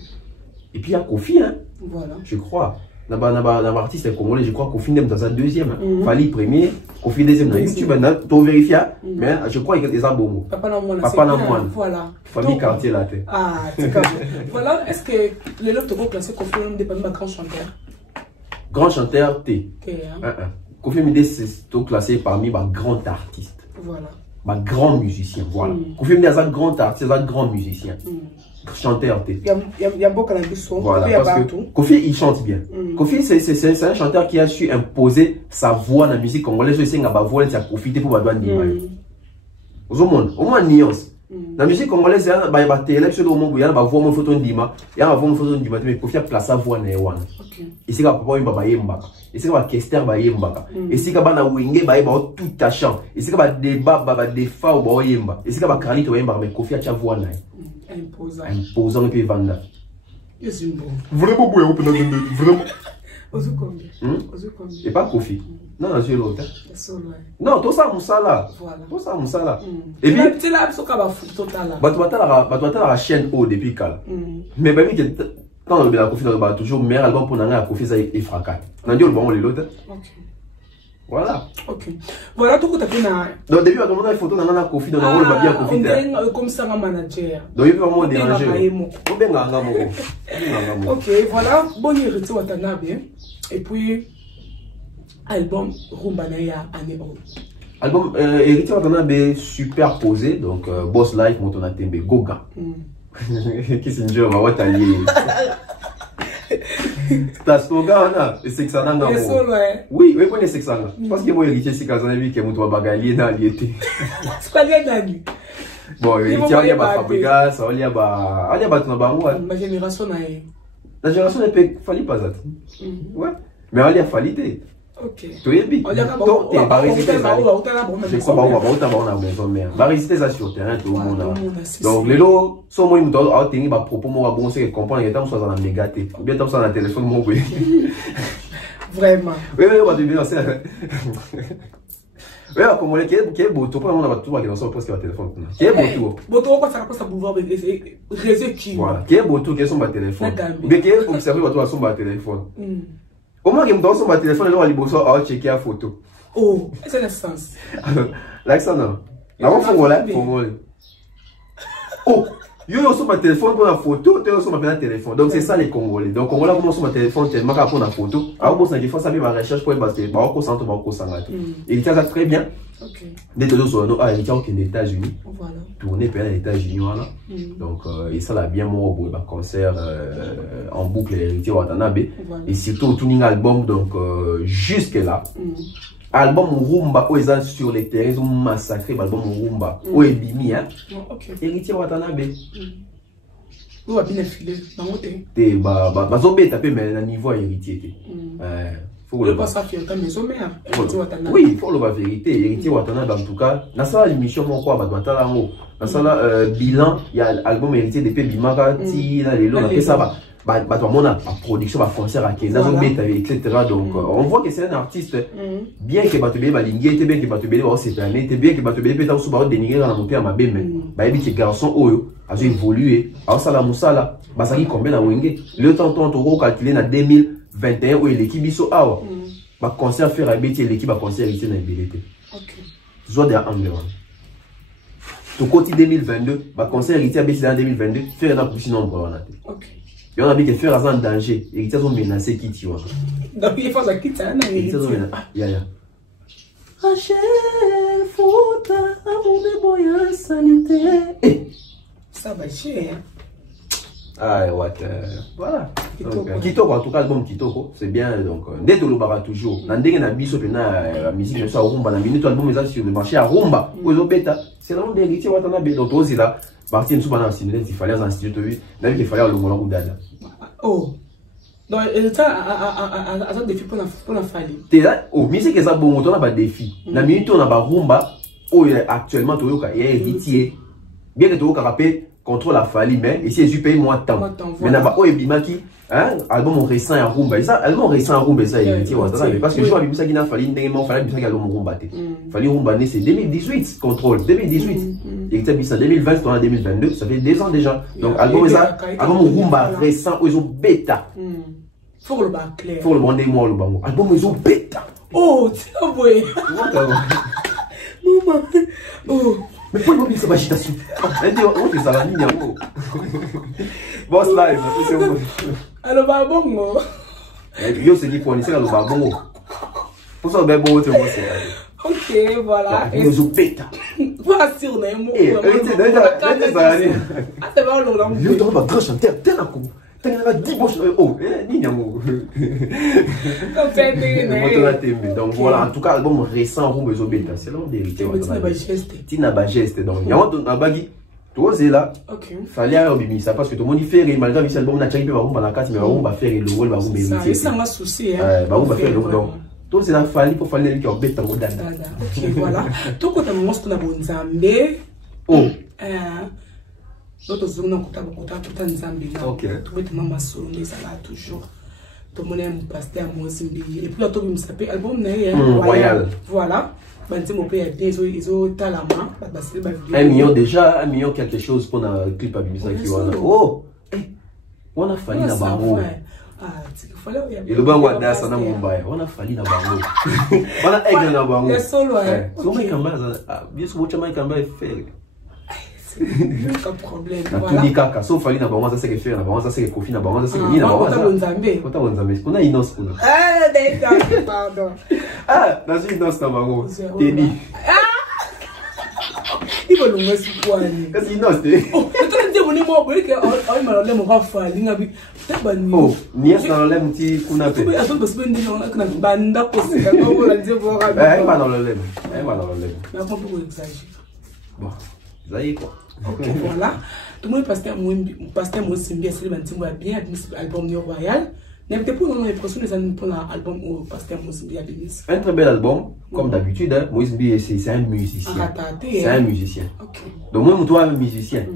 et puis il y a Kofi hein voilà je crois dans l'artiste congolais je crois Kofi Ndem dans sa deuxième Fali premier Kofi deuxième dans YouTube tu vérifies mais je crois qu'il y a des abonnés papa na moi voilà famille quartier là c'est comme voilà est-ce que le lot te classer Kofi Ndem parmi grand chanteur T Kofi Ndem c'est tout classé parmi les grands artistes voilà les grands musiciens voilà Kofi Ndem c'est un grand artiste c'est un grand musicien chanteur T. Il y a beaucoup de son. Voilà, parce que Kofi il chante bien. Kofi c'est un chanteur qui a su imposer sa voix dans la musique congolaise. Je sais que sa voix elle a profité pour la d'image. Au moins nuance. Dans la musique congolaise, il y a ba télé sur le moment où il y a ba voix mon photo d'image, il y a ba voix mon photo d'image mais Kofi a placé sa voix na ewana. Ici ka papa yimba yembaka. Ici ka Kester ba yembaka. Ici ka ba na wenge ba tout à chant. Ici ka ba débat ba défa ou ba yemba. Ici ka ba Carlito ba yemba mais Kofi a cha voix na. Imposant et puis vanda. Vraiment beau, vraiment. Et pas Kofi. Non, c'est l'autre. Non, tout ça, Moussala. Tout ça, Moussala. Et puis, tu l'as la chaîne haut depuis Kal. Mais bien, quand on a Kofi, on a toujours meilleur album pour n'avoir Kofi, ça est fracas. On a dit, on va l'autre. Voilà. Ok. Voilà tout à fait. Donc, début, à demander une photo dans la Kofi, dans le rôle de bien Kofi. Comme ça, un manager. Donc, il peut vraiment déranger. Ok, voilà. Bon héritier Watanabe. Et puis, album Rumba Naya année 1. Album héritier Watanabe superposé. Donc, Boss Life, Motona Tembe, Goga. Kissinger, va Watalier. Ta slogan là, c'est que ça n'a pas. Oui, oui, c'est que ça. Parce que moi héritier c'est Kazana lui qui est mon toit bagalier dans l'IET. C'est pas bien Dani. Bon, il y a pas Fabregas, il y a pas tout dans ma génération là. La génération ne peut fallait pas ça. Ouais. Mais il y a fallait. OK. Tu es bien. Je crois on maison mère. Va résister ça sur terrain tout le monde. Donc les lots sont moi ils me donnent à tenir ba propos moi bon c'est comprendre il y a tant ça dans négatif. Bien tant ça dans téléphone moi oui. Vraiment. Oui oui, on va dire ça. Oui, comme on est qui est beau tout on va tout voir dans son poste sur téléphone. Qui est beau tout. Beau tout quoi ça ça pouvoir réseau qui. Voilà, qui est beau tout qui est sur ma téléphone. Mais qui est observer toi sur ma téléphone. Au moins, il me donne sur ma téléphone, il va checker la photo. Oh, c'est le sens. L'accent, non. Avant, il faut oh, yo sur ma téléphone pour la photo, tu sur ma téléphone. Donc, c'est ça les Congolais. Donc, Congolais, comment sur ma téléphone, tellement qu'à prendre la photo. Alors, pour ça, il faut savoir ma recherche pour parce que, on concentre, on concentre. Et il tient ça très bien. Dès que nous sommes il est aux États-Unis. Voilà. Tourné aux États-Unis, voilà. Donc, et ça l'a bien mon concert en boucle héritier Watanabe. Et surtout, tout un album, donc, jusque là. Album Rumba, où ils sont sur les terrains, ils ont massacré l'album Rumba. Où est Bimi, hein? Héritier Watanabe. Où a bien filé? T'es, zobé tapé, mais à niveau héritier. Le pas ça qui est maison mère. Oui, il faut la vérité. Héritier Watanabe, en tout cas, dans ça, l'émission, mon quoi, dans ça, bilan, il y a l'album héritier de Bimaka, Tina, les lots, ça va. La production va concert à Kenya, etc. Donc, on voit que c'est un artiste, bien que Batubé va linguer, bien que Batubé va s'éterner, bien que Batubé peut être dénigrer dans la montée à ma belle, mais il y a des garçons Oyo, a évolué, alors ça la moussala, ça qui combien à Wenge, le temps on calculé dans 2021 où l'équipe iso awa, va concert faire à Béti, l'équipe va concert ici dans la BDT. Soit des environ. Tout côté 2022, va concert ici à Béti dans 2022, faire un plus nombre. Il y en a qui faire un danger, et ils ont menacé qui tu vois. Donc il faut ça quitter un ya. Ça va chier. Ah, voilà. Kitoko, en tout cas, l'album Kitoko, c'est bien. Donc, dès que le bara toujours, dans des biso la musique, je suis à Rumba, la minute, l'album est sur le marché à Rumba, aux bêta. C'est l'album d'héritier Watanabe. Donc, aussi là, partir une sous-bande il fallait un institut, il fallait le Moulin Oudada. Oh. Donc, ça a un défi pour la famille. Tu es là, oh, mais c'est que ça, bon, on a pas de défi. La minute, on a pas rumba, oh, actuellement, tu es héritier. Bien que tu aies capé contre la famille, mais ici, je paye moins de temps. Mais n'a pas, oh, et Bimaki, hein, album récent à rumba. Ça, album récent à rumba, ça, héritier, parce que je vois, Bimaki n'a fallu, il fallait Bimaki album rumba. Fallait rumba, c'est 2018, contrôle, 2018. Et que tu as 2020, on a 2022, ça fait 2 ans déjà. Donc, album rumba récent, ils ont bêta. Faut le bas clair. Faut le bander moi le bango. Album ils ont bêta. Oh, tiens, boy. Maman. Oh. Mais pourquoi il y a cette agitation? On fait ça la ligne. Boss live, c'est bon. Alors, bah bon. Yo, c'est qui pour essayer le babongo. Pour ça, ben bon, tu vois, c'est. Ok, voilà. Ils ont bêta. Pas si on a un mot. Eh, c'est pas le long. Yo, tu vas pas chanter, t'es un coup. Oh, donc voilà, en tout cas, album récent, c'est l'homme d'héritier. Tina Bageste, donc il y a un bagui. Toi, c'est là. Fallait avoir ça parce que tout le monde fait, malgré que l'album n'a pas la carte, mais on va faire le rôle, ça m'a souci. On va faire le rôle. Toi, c'est là, fallait pour faire le bête en moderne. Ok, voilà. Tout quand on a mon Zambé. Oh. D'autres zones ont tout en Zambie. Ok. Tout le monde m'a sonné, ça va toujours. Tout le monde aime passer à Mozambique. Et puis, tout le monde s'appelle album Royal. Voilà. Ils ont talent. 1 million déjà, 1 million quelque chose pour un clip à Bimisa qui va. Oh! On a fallu la barreau. Et le bango a das en Mumbai. On a fallu la barreau. On a aigle la barreau. C'est solo. So, bien sûr, votre main est fait. Aucun problème. Tout dit caca, sauf fallait n'avoir ça c'est que faire, n'avoir ça c'est que Kofi n'avoir ça c'est que ni n'avoir ça. On a Inos pour nous. Ah d'accord, pardon. Ah, dans une Inos n'avoir. T'es dit. Il va nous mettre quoi ni. Qu'est-ce Inos t'es? Oh, tu as dit mon numéro pour que on m'a donné mon rafale, l'ingabi. Oh, ni est dans le lem petit kuna pe. Attends parce que nous on a banda posé quand on l'a dit voir. Eh, pas dans le lem. Eh, pas dans le lem. Mais après pour exagérer. Bon. Ça y est quoi. Ok, voilà. Tout le monde pasteur moi c'est bien, c'est bien album New Royal. N'importe pour nous l'impression de pour l'album au pasteur Mozimbi à Bénis. Un très bel album, comme d'habitude. Mozimbi c'est un musicien. C'est un musicien. Donc moi toi un musicien.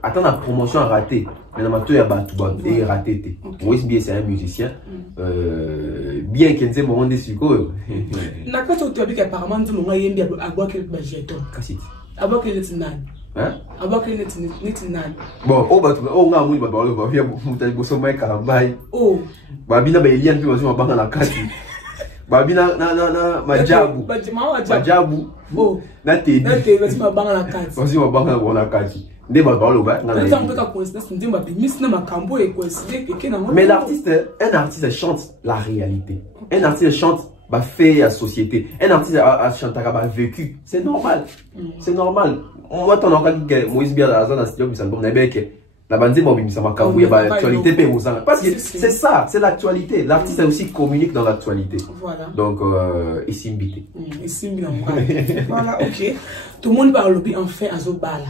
Attends la promotion a raté. Mais dans il y a battu et raté. Mozimbi c'est un musicien. Bien qu'il y ait un moment de sucre. N'a pas tout avec apparemment du moment il y a à boire quel budget. Abo que est nan. Hein? Abo que est nan. Bon, on a mouille ba le ba via muta boso mai karambai. Oh. Babina ba Eliane puis aussi mabanga na kati. Babina na majabu. Majabu. Oh. Na te. Aussi mabanga na kati. Aussi mabanga na kati. Nde ba le ba na. Ça on peut pas coïncidence, on dit ma Miss na makambo et coïncider que na. Mais un artiste chante la réalité. Un artiste chante fait la société. Un artiste a chanté a vécu. C'est normal. C'est normal. On va t'en encore que Moïse Bia dans un studio, ça bon la bande ça m'a il y a l'actualité parce que c'est ça, c'est l'actualité. L'artiste aussi communique dans l'actualité. Voilà. Donc il s'imbite. Il s'imbite. Voilà, OK. Tout le monde parle en fait à Zobala.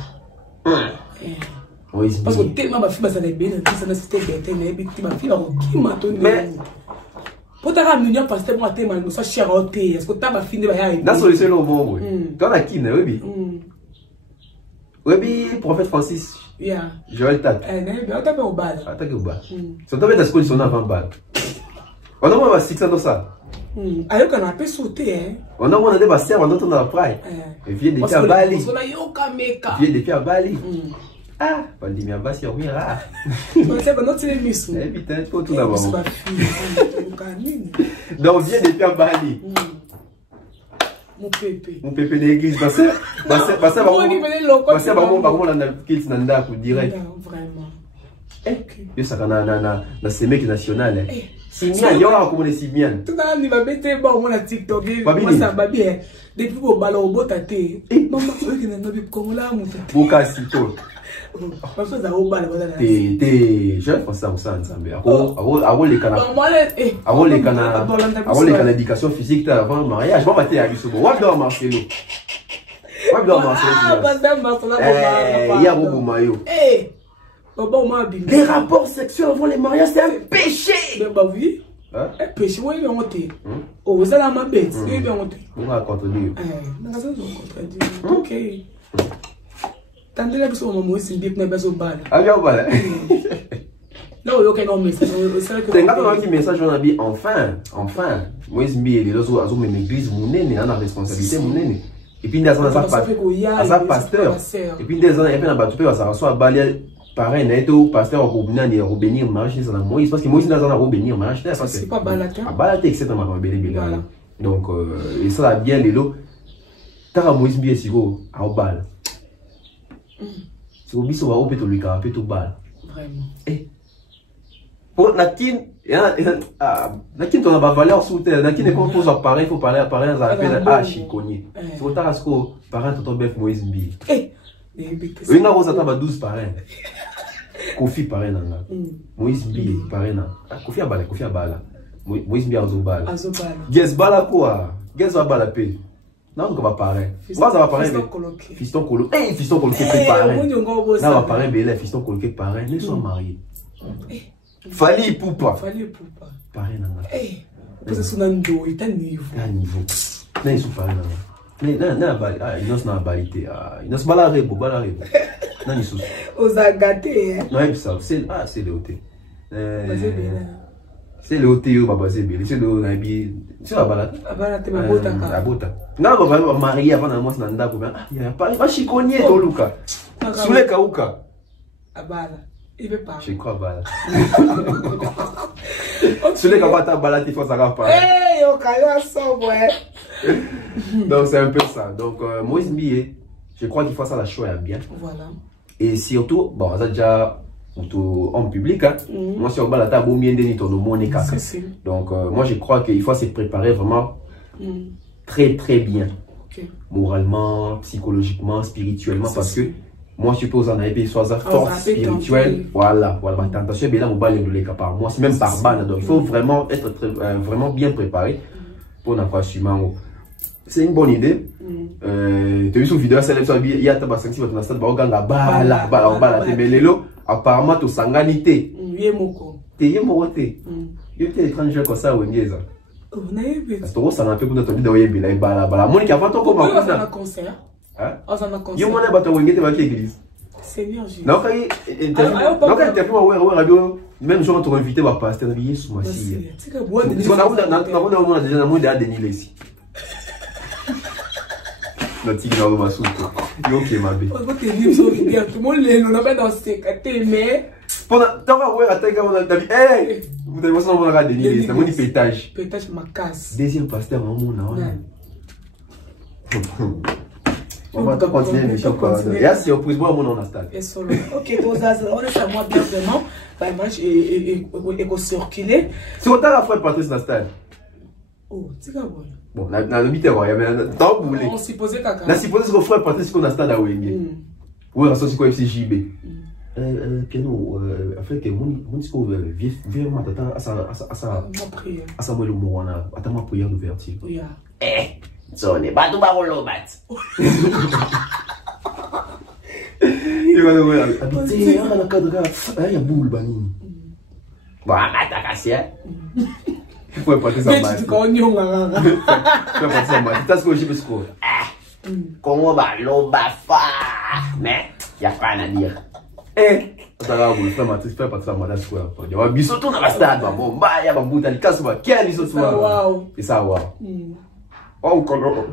Parce que tellement ma fille ça les bien, ça n'a c'était bête, mais ma fille qui m'a donné. Pour ta réunion parce que moi t'es mal ça chéroté est-ce que t'as pas fini ba ya la solution le bon quand la qui oui prophète Francis Joël Tat on t'a pas au bal attaquer au bal ça doit être ce qu'on a avant bal on a pas 600 dans ça ayo kana peut sauter hein on a on a des basses on entend la praille et vient depuis à Bali vient depuis à Bali. Ah, Pandemia Bassi, on ira. C'est pas notre émission. Eh putain, faut tout d'abord. Donc, viens depuis à Bali. Mon pépé. Mon pépé d'église. Bassi, Nanda, direct. Vraiment. Eh, ça, na semeki national. Simian, il y a comme les Simian. Tout à l'heure, il va mettre bon, mon TikTok. Moi, ça va bien. Depuis vos ballons au bout à thé. Maman, tu veux qu'il y ait un peu comme là, mon pépé. Bocasito. Je pense ça ensemble. Avant les canaux d'éducation physique avant le mariage, je vais mettre à Yusubo. On va dans Marcelo. On va dans Marcelo. Il y a Robo Mayo. Les rapports sexuels avant les mariages, c'est un péché. Bah oui. Un péché, oui, mais on t'est. Oh, ça là, ma bête. Oui, mais on t'est. On va contredire. Ok. Tandis que vous avez dit que vous avez dit ah, bien, voilà. Non, il y a aucun message. C'est un message, on a dit enfin. Moi, je me dis, mon église, mon aîné, on a responsabilité, mon aîné. Et puis, il y a un pasteur. Et puis, il y a un pasteur, ça reçoit balai. Pareil, il y a un pasteur qui a bénir le mariage de Moïse. Parce que Moïse n'a pas bénir le mariage. C'est pas balaté. Balaté, etc. Donc, et ça a bien les lots. Tara Moïse bien si vous, à bal. Si vous biso va au péto lui car péto bal. Vraiment. Eh. Pour Nakin, Nakin on a pas valeur sous terre. Nakin est compose appareil, faut parler appareil, ça appelle ah chiconnier. Si vous tarasco parent ton bœuf Moïse bi. Eh. Oui, na rosa taba 12 parents. Kofi parent nanga. Moïse bi parent na. Kofi abala. Moïse bi azobala. Yes bala quoi? Yes bala pe. Non, on va parler. Moi, ça va parler. Fiston coloqué. Eh, fiston coloqué préparé. Là, on va parler, mais fiston coloqué pareil. Ils sont mariés. Fali poupa. Pareil, non. Eh, parce que c'est un niveau. Il est un niveau. Un niveau. Non, ils sont pareils, non. Non, ils sont balité. Ils sont balarés. Non, ils sont. Aux agatés, hein. Non, c'est le hôtel. C'est le hôtel, c'est le nabi. C'est la balade. La bota. Non, on va marier avant d'annoncer Nanda pour bien. Il y a pas chiconnier, Toluka. Sous les Kauka. Abala. Il veut pas. Je crois Bala. Sous les Kauka, balade, il faut savoir pas. Eh, au cas où, ouais. Donc, c'est un peu ça. Donc, Moïse Mbié, je crois qu'il faut ça la choix bien. Voilà. Et surtout, bon, ça déjà. En public, hein. Moi, si on va la table, donc, moi, je crois qu'il faut se préparer vraiment très, très bien. Moralement, psychologiquement, spirituellement, parce que moi, je suppose en avait soit sa force spirituelle. Voilà. Ma tentation, bien là, mon bal est par moi, c'est même par balle. Donc, il faut vraiment être vraiment bien préparé pour n'avoir assumer. C'est une bonne idée. Tu as vu sur vidéo, il y a ta basse, tu vas bala, apparemment, tu sanganité. Tu es moko. Tu es étranger comme ça, ou bien ça. Parce que ça n'a pas de vidéo, il y a bala. Moi, qui a pas ton comment. On a un concert. Il y a un bateau, il y a une église. Seigneur Jésus. Non, même jour, on invité à pasteur, il y a sous ma fille. On a déjà Denis. Non, tu n'as pas soupe. Ok, ma belle. Tout le monde l'a pas dans ce cas, mais. Pendant que on a dit, hey, vous avez besoin de regarder Denis, c'est un pétage. Pétage ma casse. Deuxième pasteur, mon on va continuer l'émission. Il y a surprise, moi, mon instant. Ok, on est à moi bien vraiment. Moi, je circuler. Si on t'a la fois Patrice Nastal. Oh, c'est quoi? Bon, on a mis il y avait tant boulé. On s'y posait caca. On a supposé que frère Patrice qu'on a stade à Wenge. Oui, on a sorti quoi FCJB. Piano, en fait, mon discours vraiment à sa moelle au Moana, à ta prière d'ouverture. Eh, ça n'est pas tout barolo, bat. Il va nous habiter à la cadre, il y a boule, bani. Bon, à casser. Il faut pas te savoir. Tu peux pas te savoir. Tu as ce que j'ai besoin. Comment va l'obafa? Mais il n'y a pas à dire. Eh, ça va, vous faites Matrice, faites pas de ça, madame Square. Il y a un bisoutou dans la stade, bon, bah, il y a un bout de casse, quel bisoutou. Et ça, waouh. Oh, Kolo.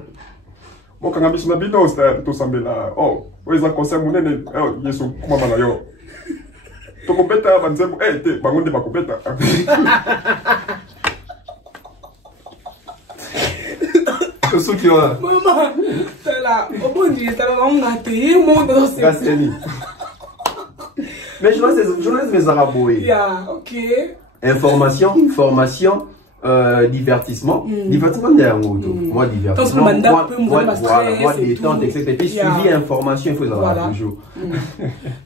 Moi, quand je suis habitué, c'est tout ça, là. Oh, oui, ça concerne mon aîné. Oh, Yesu, comment va yo? Tu peux péter avant de dire, eh, t'es, bah, on ne va pas péter. Ceux qui ont là. Maman, c'est là. Au bon Dieu, c'est là, on a été, mon dans ce cas. Mais je laisse mes arabes. Yeah, ok. Information, formation, divertissement. Divertissement, moi, divertissement. Moi, détente, etc. Puis suivi, information, il faut avoir toujours.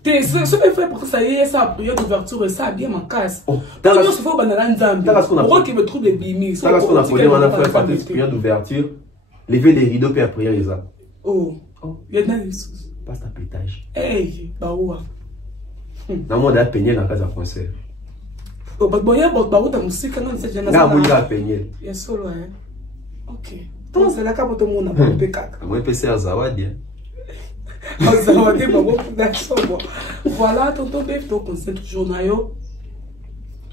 Ce que fait pour ça y est, ça, prière d'ouverture, ça a bien ma casse. Tout le monde se fait au banal. Pourquoi qu'il me trouve des bimis? Ça, parce qu'on a fait, on a fait prière d'ouverture. Lever des rideaux, puis après, les a. Oh, il y a des choses. Passe ta pétage. Hey, bah, ouah. na moi da peigner na casa concert bon ya ba ta musique na c'est déjà na moi da peigner ya solo hein OK donc c'est la capo to mona ba pe kaka moi PC azawadi azawadi ba bo da sobo voilà tonton bef to concert toujours na yo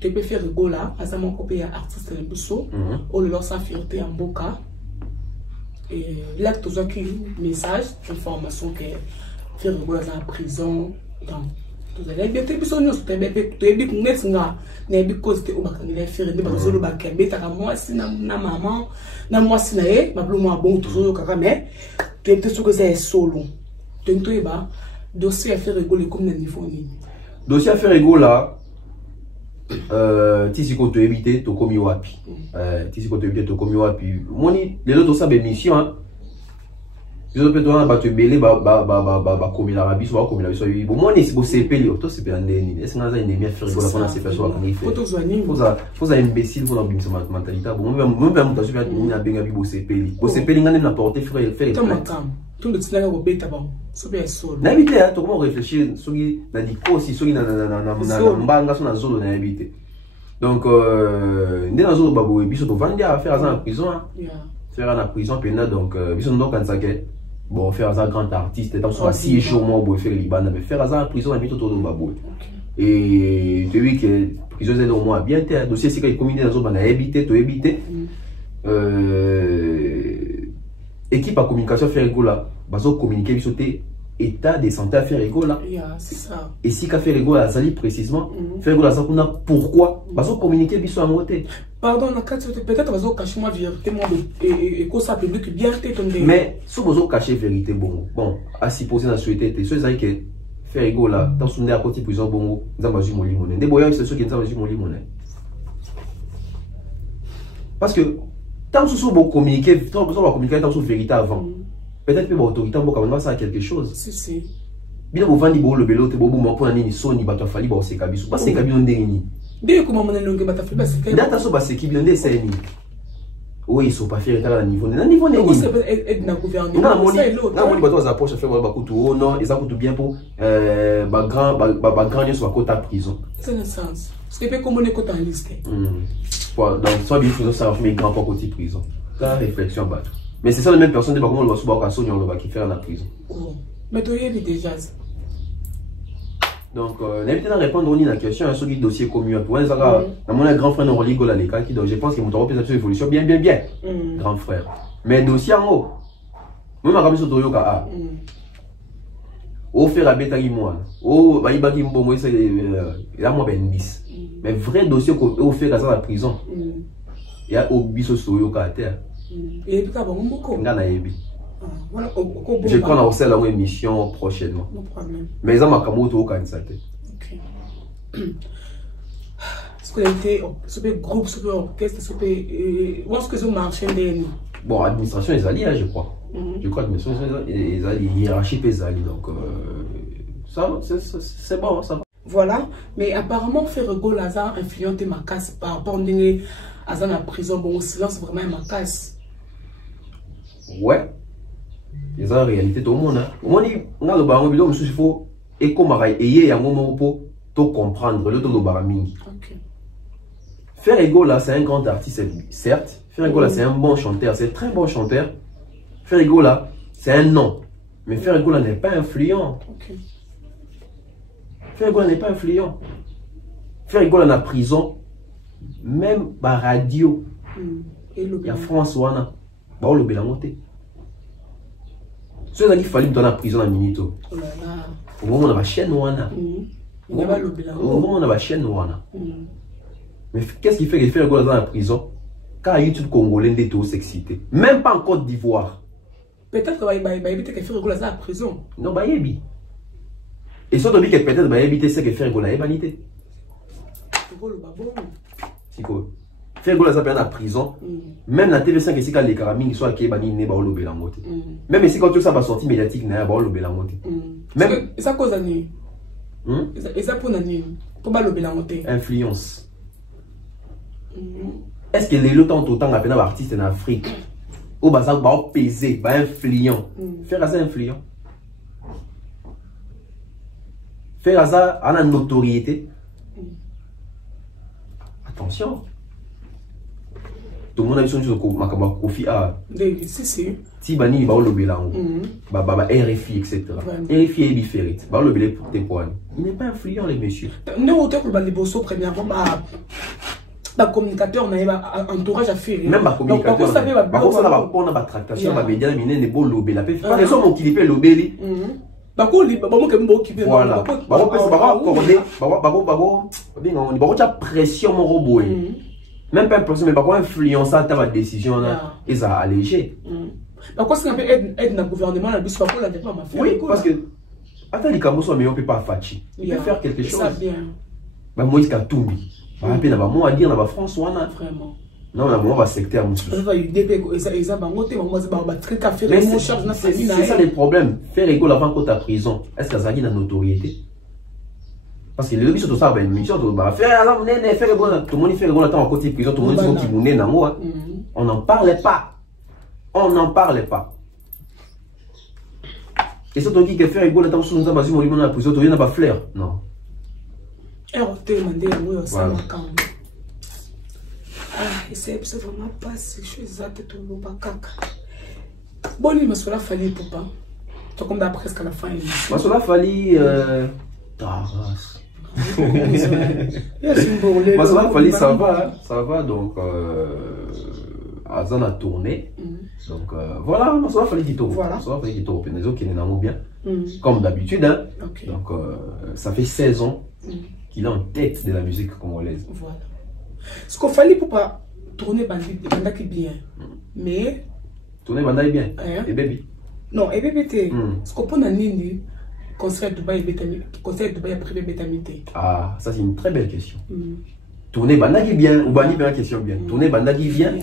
tu peux faire rigola à ça mon copie artiste le busso ou leur sa fierté en boca et là tout ça qui message information que faire rigola dans la prison dans tout ça les bêtes busso nous tu bébé tu bébé net nga na bi cause te o ba kan faire ne ba zolo ba kembe ta moi si na maman na moi si na e ba moi bon toujours kaka mais tu es sûr que c'est solo tu es ba dossier à faire rigoler comme na niveau ni dossier à faire rigola tisi ko to éviter to komi wapi tisi ko to éviter to komi wapi moni les autres ça émission hein les autres peut-être ba to belé ba komi la rabi so komi la biso bon moni c'est bo CP li to CP andeni est-ce que ça ennemi à faire rigola pendant ces personnes qui fait faut ça imbécile faut dans cette mentalité bon même ta super ni na benga bi bo CP li ngane na porter faire tout le temps au bêta bon c'est solo na éviter hein to comment réfléchir soki na dikosi soki na mbanga so na zolo na éviter donc ndé na zolo babo biso to vandi à faire ça en prison faire en prison pena donc biso ndo kan sake bon faire ça grand artiste tant soit si chaud moi bo faire liban mais faire ça en prison na mito to babo et tu vois que prison c'est au moins bien te dossier c'est que communauté na zolo na éviter to éviter équipe à communication faire rigola bazo communiquer bisoté état de santé à faire rigola c'est ça et si qu'a fait rigola azali précisément faire rigola ça kuna pourquoi bazo communiquer biso en côté pardon na carte peut-être bazo cacher moi vérité moi et que ça public bien tomber mais si bazo cacher vérité bon à supposer na souhaiter te ceux que faire rigola dans son à côté prison bon nzamba ju moli monene boya c'est ceux qui nzamba ju moli monene parce que tant que vous communiquez, tant que vous communiquez, tant que vous vérité avant. Peut-être que l'autorité va ça quelque chose. Si. Bien vous vendez le bélo, te bobo mon point ni soni bato fali ba se kabisu. Ba se kabi on ndeni. Bien comment mon longue bato fali ba se kabi. Data so ba se kibi ndé c'est ni. Oui, ils sont pas fiers à niveau. Na niveau ndeni. C'est na gouvernement. Na moni bato za approche faire ba kutu oh non, et ça coûte bien pour ba grand sur côté prison. C'est le sens. C'est pas comme on est côté en liste. Donc, soit bien faisant ça, mais grand pas côté prison. La réflexion bat. Mais c'est ça la même personne de comment on va se battre on va qui faire la prison. Mais tu y déjà. Donc, n'hésitez pas à répondre à la question à ce qui dossier commun. Pour ça, mon grand frère Noroli Golaleka qui donc je pense qu'il m'a trouvé cette évolution bien. Grand frère. Mais dossier en haut. Même à Kamiso Toyoka. Au faire la bête à moi. Au Baïbaki Mbomo, c'est là moi ben 10. Mais vrai dossier qu'on fait dans la prison. Il y a au biso Soyoka à terre. Et puis, bon, beaucoup. Je crois qu'on a la émission prochainement. Mais ça m'a camoté au Kansate. Est-ce que été super groupe, super orchestre, super. Où est-ce que ça marche? Bon, administration est alliée, je crois. Je crois que les alliés, hiérarchie est alliée. Donc, ça, c'est bon, ça va. Voilà, mais apparemment, faire rigolo, Lazare influencer ma casse par rapport à la prison. Bon, au silence, vraiment ma casse. Ouais. C'est ça la réalité, tout le monde. Au moins, on a le baron, il faut et un moment pour comprendre le tout baramini. Faire rigolo, c'est un grand artiste, certes. Faire rigolo, c'est un bon chanteur, c'est un très bon chanteur. Faire rigolo, c'est un nom. Mais faire rigolo n'est pas influent. Faire rigolo n'est pas influent. Faire rigolo dans la prison, même par radio. Il y a François, bah le bélangoté. Ceux qui fallait dans la prison à Minito. Au moment où on a la chaîne ouana. Au moment où on a la chaîne ouana. Mais qu'est-ce qui fait que faire rigolo dans la prison? Car YouTube congolais n'est tout s'exciter. Même pas en Côte d'Ivoire. Peut-être que éviter que faire rigolo dans la prison. Non, bah yébi. Et ça doit dire que peut-être bah éviter ce que faire rigolo à vanité. C'est quoi? Faire rigolo ça peut la prison. Même la TV5 ici quand les caramines soit qui bani ne ba o lobela ngote. Même ici quand tout ça va sortir médiatique na ba o lobela ngote. Même ça cause ani. Et ça pour nani? Pour ba lobela ngote. Influence. Est-ce que les autant à peine artiste en Afrique ou bah ça va peser, va influent. Faire ça influent. faire ça à la notoriété. Attention. Tout le monde a besoin de Kofi A. Si bani ba le bilan, ba RFI etc. RFI est différent. Ba le bilan pour tes points. Il n'est pas influent les messieurs. Nous autant que le bosso premièrement ba communicateur na entourage à faire. Même ba communicateur. Ba ko ça ba ko na ba tractation ba média mine ne bo lobé la par raison mon qui peut lobé. Ba ko li ba mo ke mbo ki voilà. Ba ko pression mon robot. Même pas impression, mais par contre, influencer ta décision, ils ont allégé. Pourquoi c'est un peu aide dans le gouvernement, oui, parce que, attends, les Camerounais, mais on ne peut pas fatiguer. Il peut faire quelque chose. Bah, moi, il y a tout mis. Bah, il y a moi à dire dans la France, vraiment. Non, on va secteur. C'est ça le problème. Faire école avant que tu as prison. Est-ce que ça a une notoriété? Parce que le but de ça, une mission, tout le monde fait le côté prison, tout le monde qui mounait dans moi. On n'en parlait pas. On n'en parlait pas. Et surtout qui fait rigolo, tant que nous avons basé mon la prison, tu n'as pas flair. Non. Et on te demandé à moi, ça m'a quand même. Ah, et c'est vraiment pas ces choses-là, tout le monde caca. Bon, il m'a soit fallu pour pas. Tu comme d'après presque à la fin. Il m'a soit fallu. Taras. Ça va donc Azan a tourné donc voilà ça va falloir qu'il tourne bien comme d'habitude hein. Donc ça fait 16 ans qu'il est en tête de la musique congolaise. Voilà ce qu'il fallait pour pas tourner Banda qui bien mais tourner Banda est bien et baby non et baby t'es ce qu'on peut nini concert Dubaï privé bétamité. Ah, ça c'est une très belle question. Tourner Banda qui bien, ou Bani bien question bien. Tourner Banda qui bien,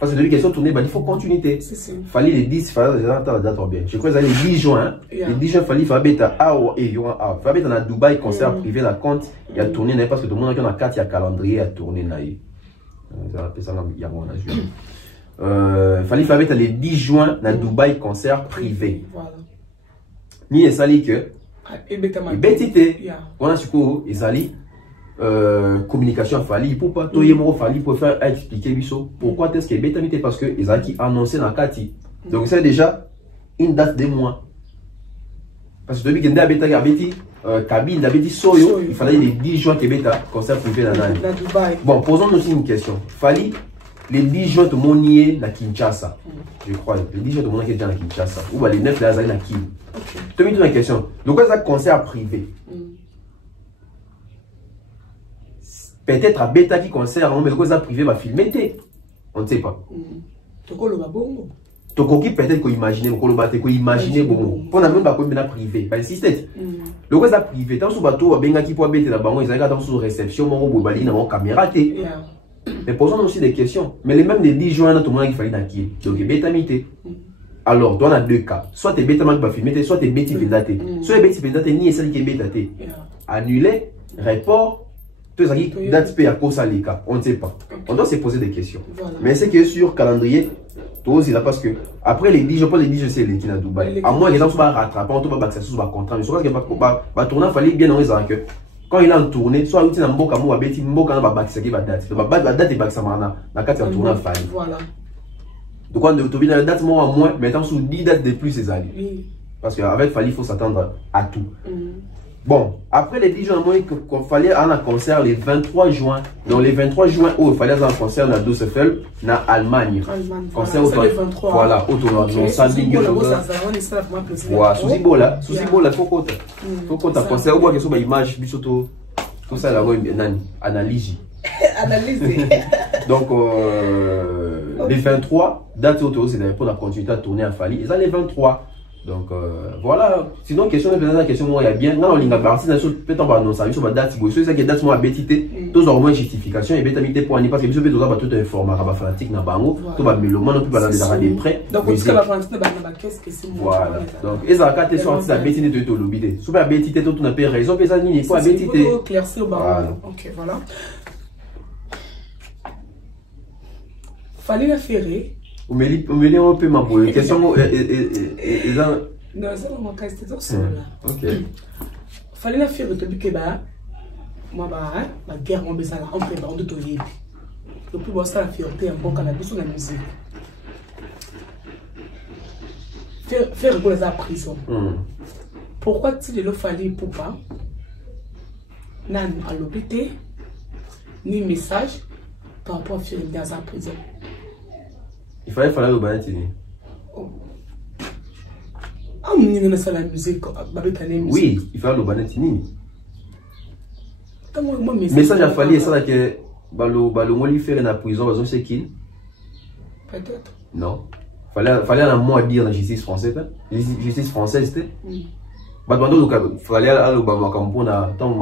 parce que de la question tourner Banda, il faut continuité. Fallait les 10, fallait les dates bien. Je crois que les 10 juin, les 10 juin, fallait faire bêta A et Yohan A. Faire bêta dans Dubaï, concert privé, la compte, il y a tourné, parce que tout le monde a 4, il y a calendrier à tourner. Ça appelle ça, il y a mon âge. Fallait faire bêta les 10 juin, dans Dubaï, concert privé. Voilà. Ni et sali que et bêtité on a suko ezali communication a fallu pour pas toyer mo fallu pour faire expliquer biso pourquoi est-ce que bétamité parce que ezali annoncé dans Kati donc c'est déjà une date de mois parce que depuis que ndé bêta abeti cabine d'abeti soyo il fallait les 10 juin que bêta concert privé dans Dubaï. Bon, posons aussi une question. Fallait les 10 juin de monier na Kinshasa. Je crois les 10 juin de monier qui est dans Kinshasa ou les 9 là na Kin. Tu me dis une question. Donc, quoi, ça concert privé? Peut-être à Beta qui concert, mais quoi, ça privé va filmer? On ne sait pas. Toko qui peut-être qu'on imagine, qu'on imagine, bon, on a même pas comme privé, pas insister. Le quoi, ça privé, tant sous bateau, benga qui peut bêter la banque, ils ont sous réception, mon robot, dans mon caméra. Mais posons aussi des questions. Mais les mêmes des 10 juin, tout le monde qui fallait naquir. Donc, Beta mité. Alors, on a deux cas. Soit tu es bêtement pas filmé, soit tu es bêti pendaté. Soit tu es bêti pendaté, ni celle qui est bêtaté. Annulé, report, tout ça qui date à cause à l'écart. On ne sait pas. On doit se poser des questions. Voilà. Mais c'est que sur calendrier, tout aussi là parce que après les 10 jours, les 10 jours, c'est les qui à Dubaï. À moins que les gens soient rattrapés, on ne peut pas accéder sur le contrat. Mais je pense que va tourner, il fallait bien en que quand il est en tournée, soit il y a un mboka mou abeti, mboka na ba qui va date. La date est baksamana. La carte est en tournée à faire. Voilà. Donc, on a la date moins en moins, mais étant sous 10 dates de plus, c'est ça. Parce qu'avec Fali, il faut s'attendre à tout. Bon, après les 10 juin, il fallait aller à un concert le 23 juin. Donc, les 23 juin, il fallait aller à un concert dans Düsseldorf, en Allemagne. Concert au 23. Voilà, autour de 100 000 voilà, sous Ibola, il faut qu'on ait concert, ou qu'il y ait une image, tout ça, là, analyse. Donc, les 23, date auto, c'est pour la continuité à tourner à Fali. Et ça, les 23. Donc, voilà. Sinon, question de la question, moi, il y a bien. Non, il y a parti, peut-être on va annoncer sur la date. C'est ça qui est date, moi, bêtité. Tous au moins justification et bêtamité pour aller parce que je vais tout informer à la fanatique, n'a pas mot. Tout va mélomane, tout va dans les arrêts prêts. Donc, qu'est-ce que c'est? Voilà. Donc, et ça, quand tu es sorti, la bêtité de ton lobby. Super bêtité, tout n'a pas raison, mais ça, il faut la bêtité. Ok, voilà. Fallait la ferrer. On me dit un peu ma boule. Question. Non, c'est mon cas, c'était tout ça. Ok. fallait la faire de que moi ma guerre mon besoin on peut on de yébi le plus beau ça la fierté un bon cannabis sur la musique faire rigoler la prison pourquoi tu le fallait pour pas nan à l'hôpital ni message par rapport à faire dans la prison il fallait le banatini ah on n'est pas la musique oui il fallait le banatini message message a fallu ça que balo ngoli faire na prison parce que c'est qui peut-être non fallait un mot à dire dans la justice française justice française c'était batando fallait aller au Bamako na tant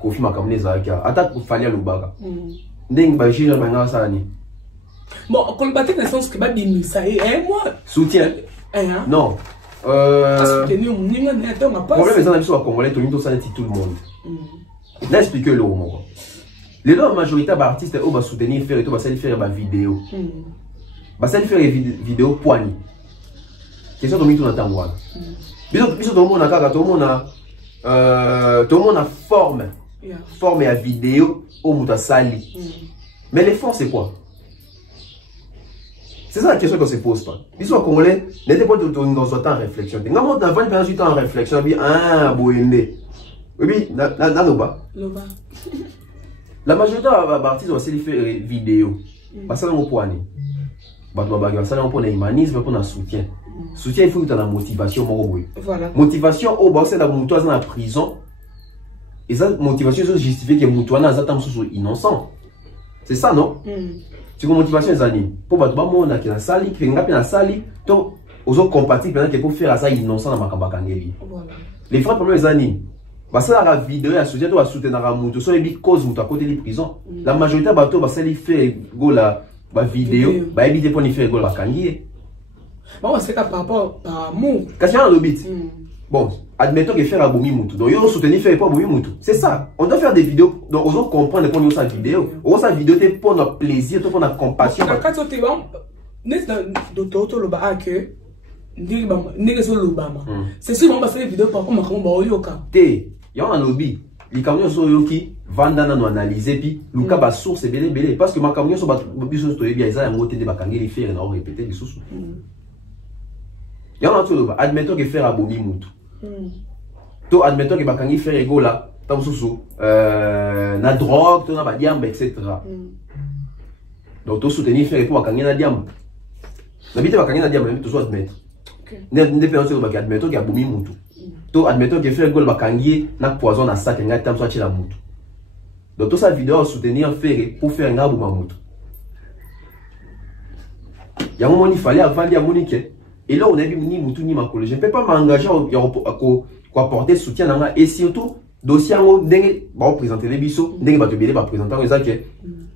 kofi makamneza ka ata fallait le baga ndeng ba jira banga ça ni bon quand battre dans le sens que ba bimisa et moi soutien non soutenir mon ninga na ta ma pas problème c'est na congolais tout ça tout le monde là expliquer le mot les la majorité d'artistes au va soutenir faire et tout va faire ba vidéo ba faire vidéo poignée question de tout dans temps biso tout le monde a kaka tout le monde a forme à vidéo au muta sali mais les fonds c'est quoi? C'est ça la question qu'on se pose pas. Biso congolais n'était pas tout dans son temps en réflexion. Ngamo dans 20 du temps en réflexion bi boyende. Oui, loba. La majorité d'artistes va se faire vidéo. Parce que on poigne. Ça on prend humanisme pour un soutien. Soutien il faut que tu aies la motivation voilà. Motivation au boss la moutoise dans la prison. Et ça motivation c'est justifier que moutoana za tam sous innocent. C'est ça non? Tu comme motivation les amis. Pour battre monde qui na sali, qui ngapi na sali, donc aux autres compatibles que pour faire ça innocent dans makamba kangeli. Voilà. Les frères problèmes les amis. Parce que la vidéo la société doit soutenir la mouto sur les causes mouto à côté des prisons. La majorité bateau va s'aller faire go la vidéo, va éviter pour y faire go la kangier. Bon, c'est par rapport à amour. Question le bit. Bon, admettons que faire abomi moutou. Donc, il soutenir faire pas abomi moutou. C'est ça. On doit faire des vidéos. Donc, on doit comprendre qu'on a sa vidéo. On sa vidéo, c'est pour notre plaisir, pour notre compassion. Quand tu es bon, n'est-ce que le bas que c'est sûr parce que les vidéos par contre on va yoka. Té, il y a un lobby. Les camions sont yoki, vendant nous analyser puis le cas bas source est belé parce que ma camion sont biso to bien ils a un mot de bakangi les faire on répéter les sous. Il y a un autre admettons que faire abomi moutou. To admettons que bakangi faire ego là, tam sous na drogue, to na ba diamba etc. Donc to soutenir faire pour bakangi na diamba. N'habite bakangi na diamba même to soit admettre. N'indépendance de bakangi admettons que abomi moutou. To admettons que faire ego bakangi na poison na sac nga tam soit la moutou. Donc tout ça vidéo soutenir faire pour faire un abou moutou. Il y a un moment il fallait avant dire monique. Et là, on a vu ni moutou ni ma collègue. Je ne peux pas m'engager à apporter soutien dans et surtout, dossier en présenter les bisous, va présenter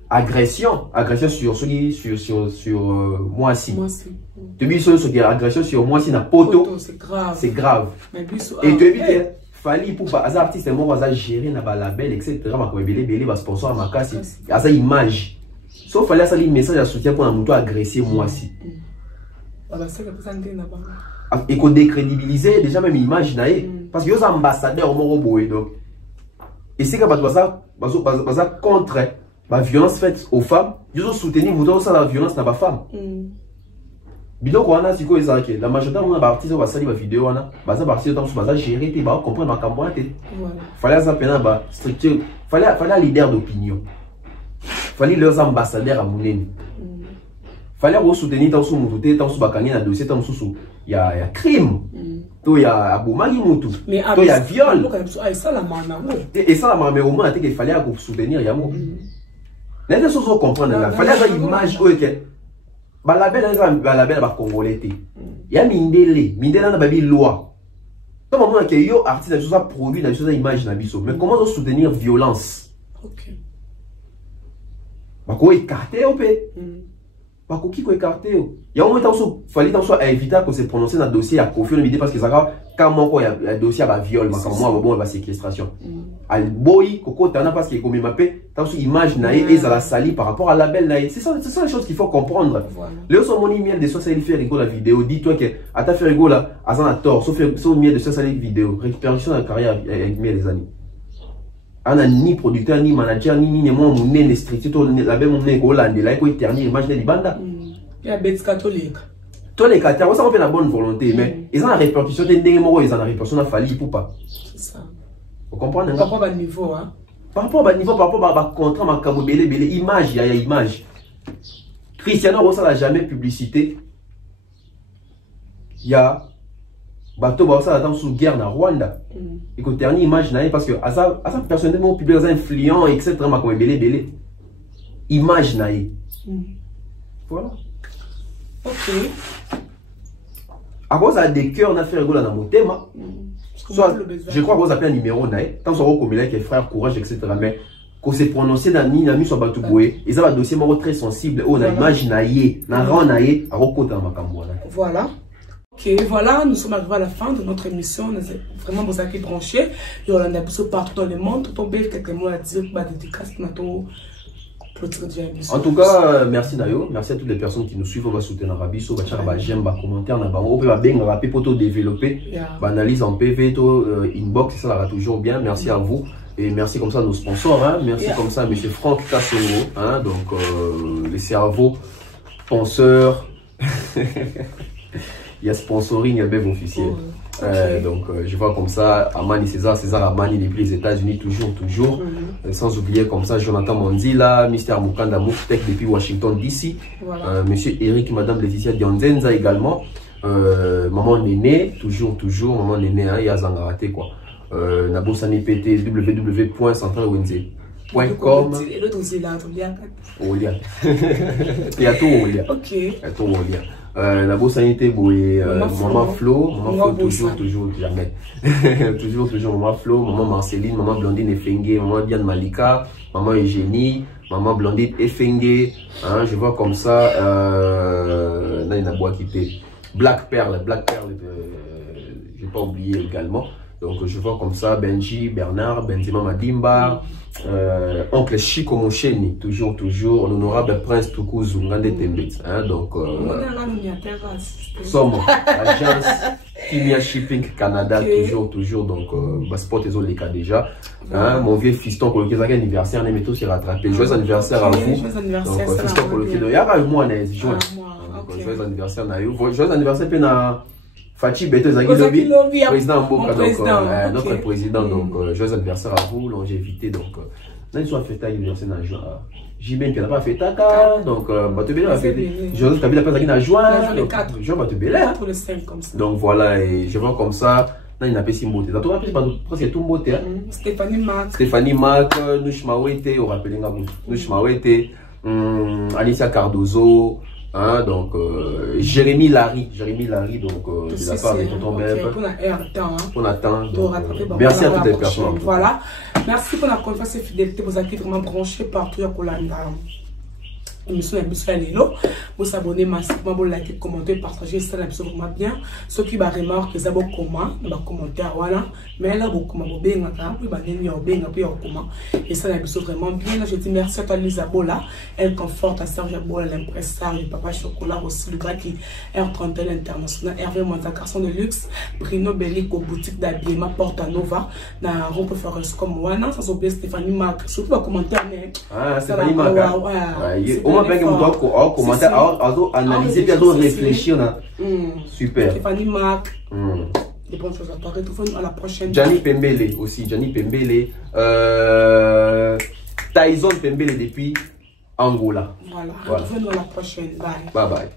agression sur moi si. Tu bisous sur agression sur moi si na poto, c'est grave. Et tu évites fallait pour pas artiste et moi va gérer na ba label etc. Ma ko belé va sponsor ma casse, à image. Sauf fallait ça un message à soutien pour un moutou agresser moi si. Et qu'on décrédibiliser déjà même image parce que les ambassadeurs ont boé donc et c'est que ça contre la violence faite aux femmes ils ont soutenu la violence dans les femmes bidon ko wana siko ezaki la majorité on a artiste va salir la vidéo wana baza partir dans baza gérer te ba comprendre makambo te fallait ça pena ba structure fallait leader d'opinion fallait leurs ambassadeurs à munene fallait soutenir tant sous moutou tant sous bakangi na dossier tant sous il y a crime to il y a abomagi moutou to il y a viol et ça la mana et ça la mana mais au moins il fallait soutenir yamo les choses sont comprendre là fallait ça image OK ba la belle ba congolais il y a mindele na babi loi tout moment que yo artiste ça produit la chose image na biso mais comment soutenir violence OK ba ko écarter op bakoki ko écarter yo. Ya au moins tanso fallait tanso éviter que se prononcer dans dossier à Kofi Olomide parce que ça quand mon il y a dossier à viol makamwa bon ba séquestration. Al boy koko tana parce que comme mapé tanso image naé et la sali par rapport à la belle naé. C'est ça les choses qu'il faut comprendre. Le son moni miel de soit ça il fait rigoler la vidéo. Dis-toi que à ta fait rigoler azan a tort sauf miel de soit ça vidéo. Récupération de la carrière avec miel les années. Ana ni producteur ni manager ni moi mon né structure la même mon né Hollande là il terminer image de Libanda. Il y a bête catholique. Tous les catholiques ça on fait la bonne volonté mais ils ont la répercussion des ndenge moko ils ont la répercussion na fali pour pas. C'est ça. Vous comprenez? Par rapport à niveau hein. Par rapport à niveau par rapport à contrat makabo belé image il y a image. Cristiano Rosa n'a jamais publicité. Il y a bateau ça dans sous guerre na Rwanda. Et que dernière image naïe parce que à ça personnellement publié des influents etc ma comme belé image naïe. Voilà. OK. À cause à des cœurs n'a fait rigoler dans mon thème. Soit je crois que vous appelez un numéro naïe tant soit comme il est frère courage etc mais qu'on s'est prononcé dans ni nami sur bateau boué ils ont un dossier très sensible on a image naïe na rang naïe à recouter dans ma cambola. Voilà. Ok, voilà, nous sommes arrivés à la fin de notre émission. Nous sommes vraiment vous avez branché. Et on a besoin partout dans le monde. Tout tomber quelques mots à dire, dédicace, en tout cas, merci Nayo, merci à toutes les personnes qui nous suivent. On va soutenir Rabi, on va j'aime, commentaire, on va bien pour développer, analyse en PV, inbox, ça va toujours bien. Merci à vous et merci comme ça à nos sponsors. Hein. Merci comme ça à M. Franck Kassongo, hein, donc les cerveaux, penseurs. Il y a sponsoring, il y a BEV officiel. Donc, je vois comme ça, Amani César Amani depuis les États-Unis, toujours. Sans oublier comme ça, Jonathan Mondila, Mr. Mukanda Mouftek depuis Washington DC. Voilà. Monsieur Eric, Madame Laetitia Dionzenza également. Maman Néné, toujours, Maman Néné, hein, il y a Zangarate quoi. Nabosani PT, www.centralwenze.com. Et l'autre aussi là, Olia. Il y a tout Olia. Ok. Il y a tout Olia. La beau sanité, maman Flo, toujours, jamais. toujours, maman Flo, maman Marceline, maman Blondine Efengue, maman Diane Malika, maman Eugénie, maman Blondine Efengue, hein, je vois comme ça, là il y a bois quitté. Black Pearl, j'ai pas oublié également. Donc je vois comme ça Benji, Bernard, Benzema Madimba, oncle Chico Mocheni, toujours, l'honorable prince Tukuzu Ngande Tembet. Hein, donc, sommes agence Kimia Shipping Canada, toujours, donc, sport et les cas déjà. Hein, mon vieux fiston pour le anniversaire, les métaux s'est rattrapé. Joyeux anniversaire à vous. Donc, fiston pour le il y a moi, joyeux anniversaire, joyeux anniversaire, Fachi Beto Zaghi, président Mboka, donc notre président, donc joyeux anniversaire à vous, longévité, donc là ils sont fêtés anniversaire dans juin. J'imagine qu'elle n'a pas fait taka, donc Batubélé a fêté. Joyeux Kabila pas Zaghi en juin, juin Batubélé. Pour le 5 comme ça. Donc voilà, et je vois comme ça, là il n'a pas si beauté. Dans tout rappel, presque tout beauté. Stéphanie Mac, Nushmawete, on rappelle Nushmawete, Alicia Cardozo. Hein, donc Jérémy Larry donc de la part de tonton Beb on attend merci à toutes les personnes voilà merci pour la confiance et fidélité vous êtes vraiment branchés partout à Kolanda émission à Lelo vous abonnez massivement vous likez commenter partager ça vraiment bien ceux qui remarquent les abos comment commentaire voilà mais là beaucoup bien et ça vraiment bien là je dis merci à toi Lisa Bola elle conforte à Serge Bola l'impresario papa chocolat aussi le gars qui R31 international Hervé Monta garçon de luxe Bruno Bellico boutique d'habillement Porta Nova na rond Forest comme Wana sans oublier Stéphanie Mac surtout commentaire mais Stéphanie Mac on m'a bien commenter analyser puis réfléchir là super Stéphanie Mac des bonnes choses à toi. Retrouvons-nous à la prochaine. Gianni Pembele aussi. Gianni Pembele. Tyson Pembele depuis Angola. Voilà. Retrouvons-nous à la prochaine. Bye. Bye bye.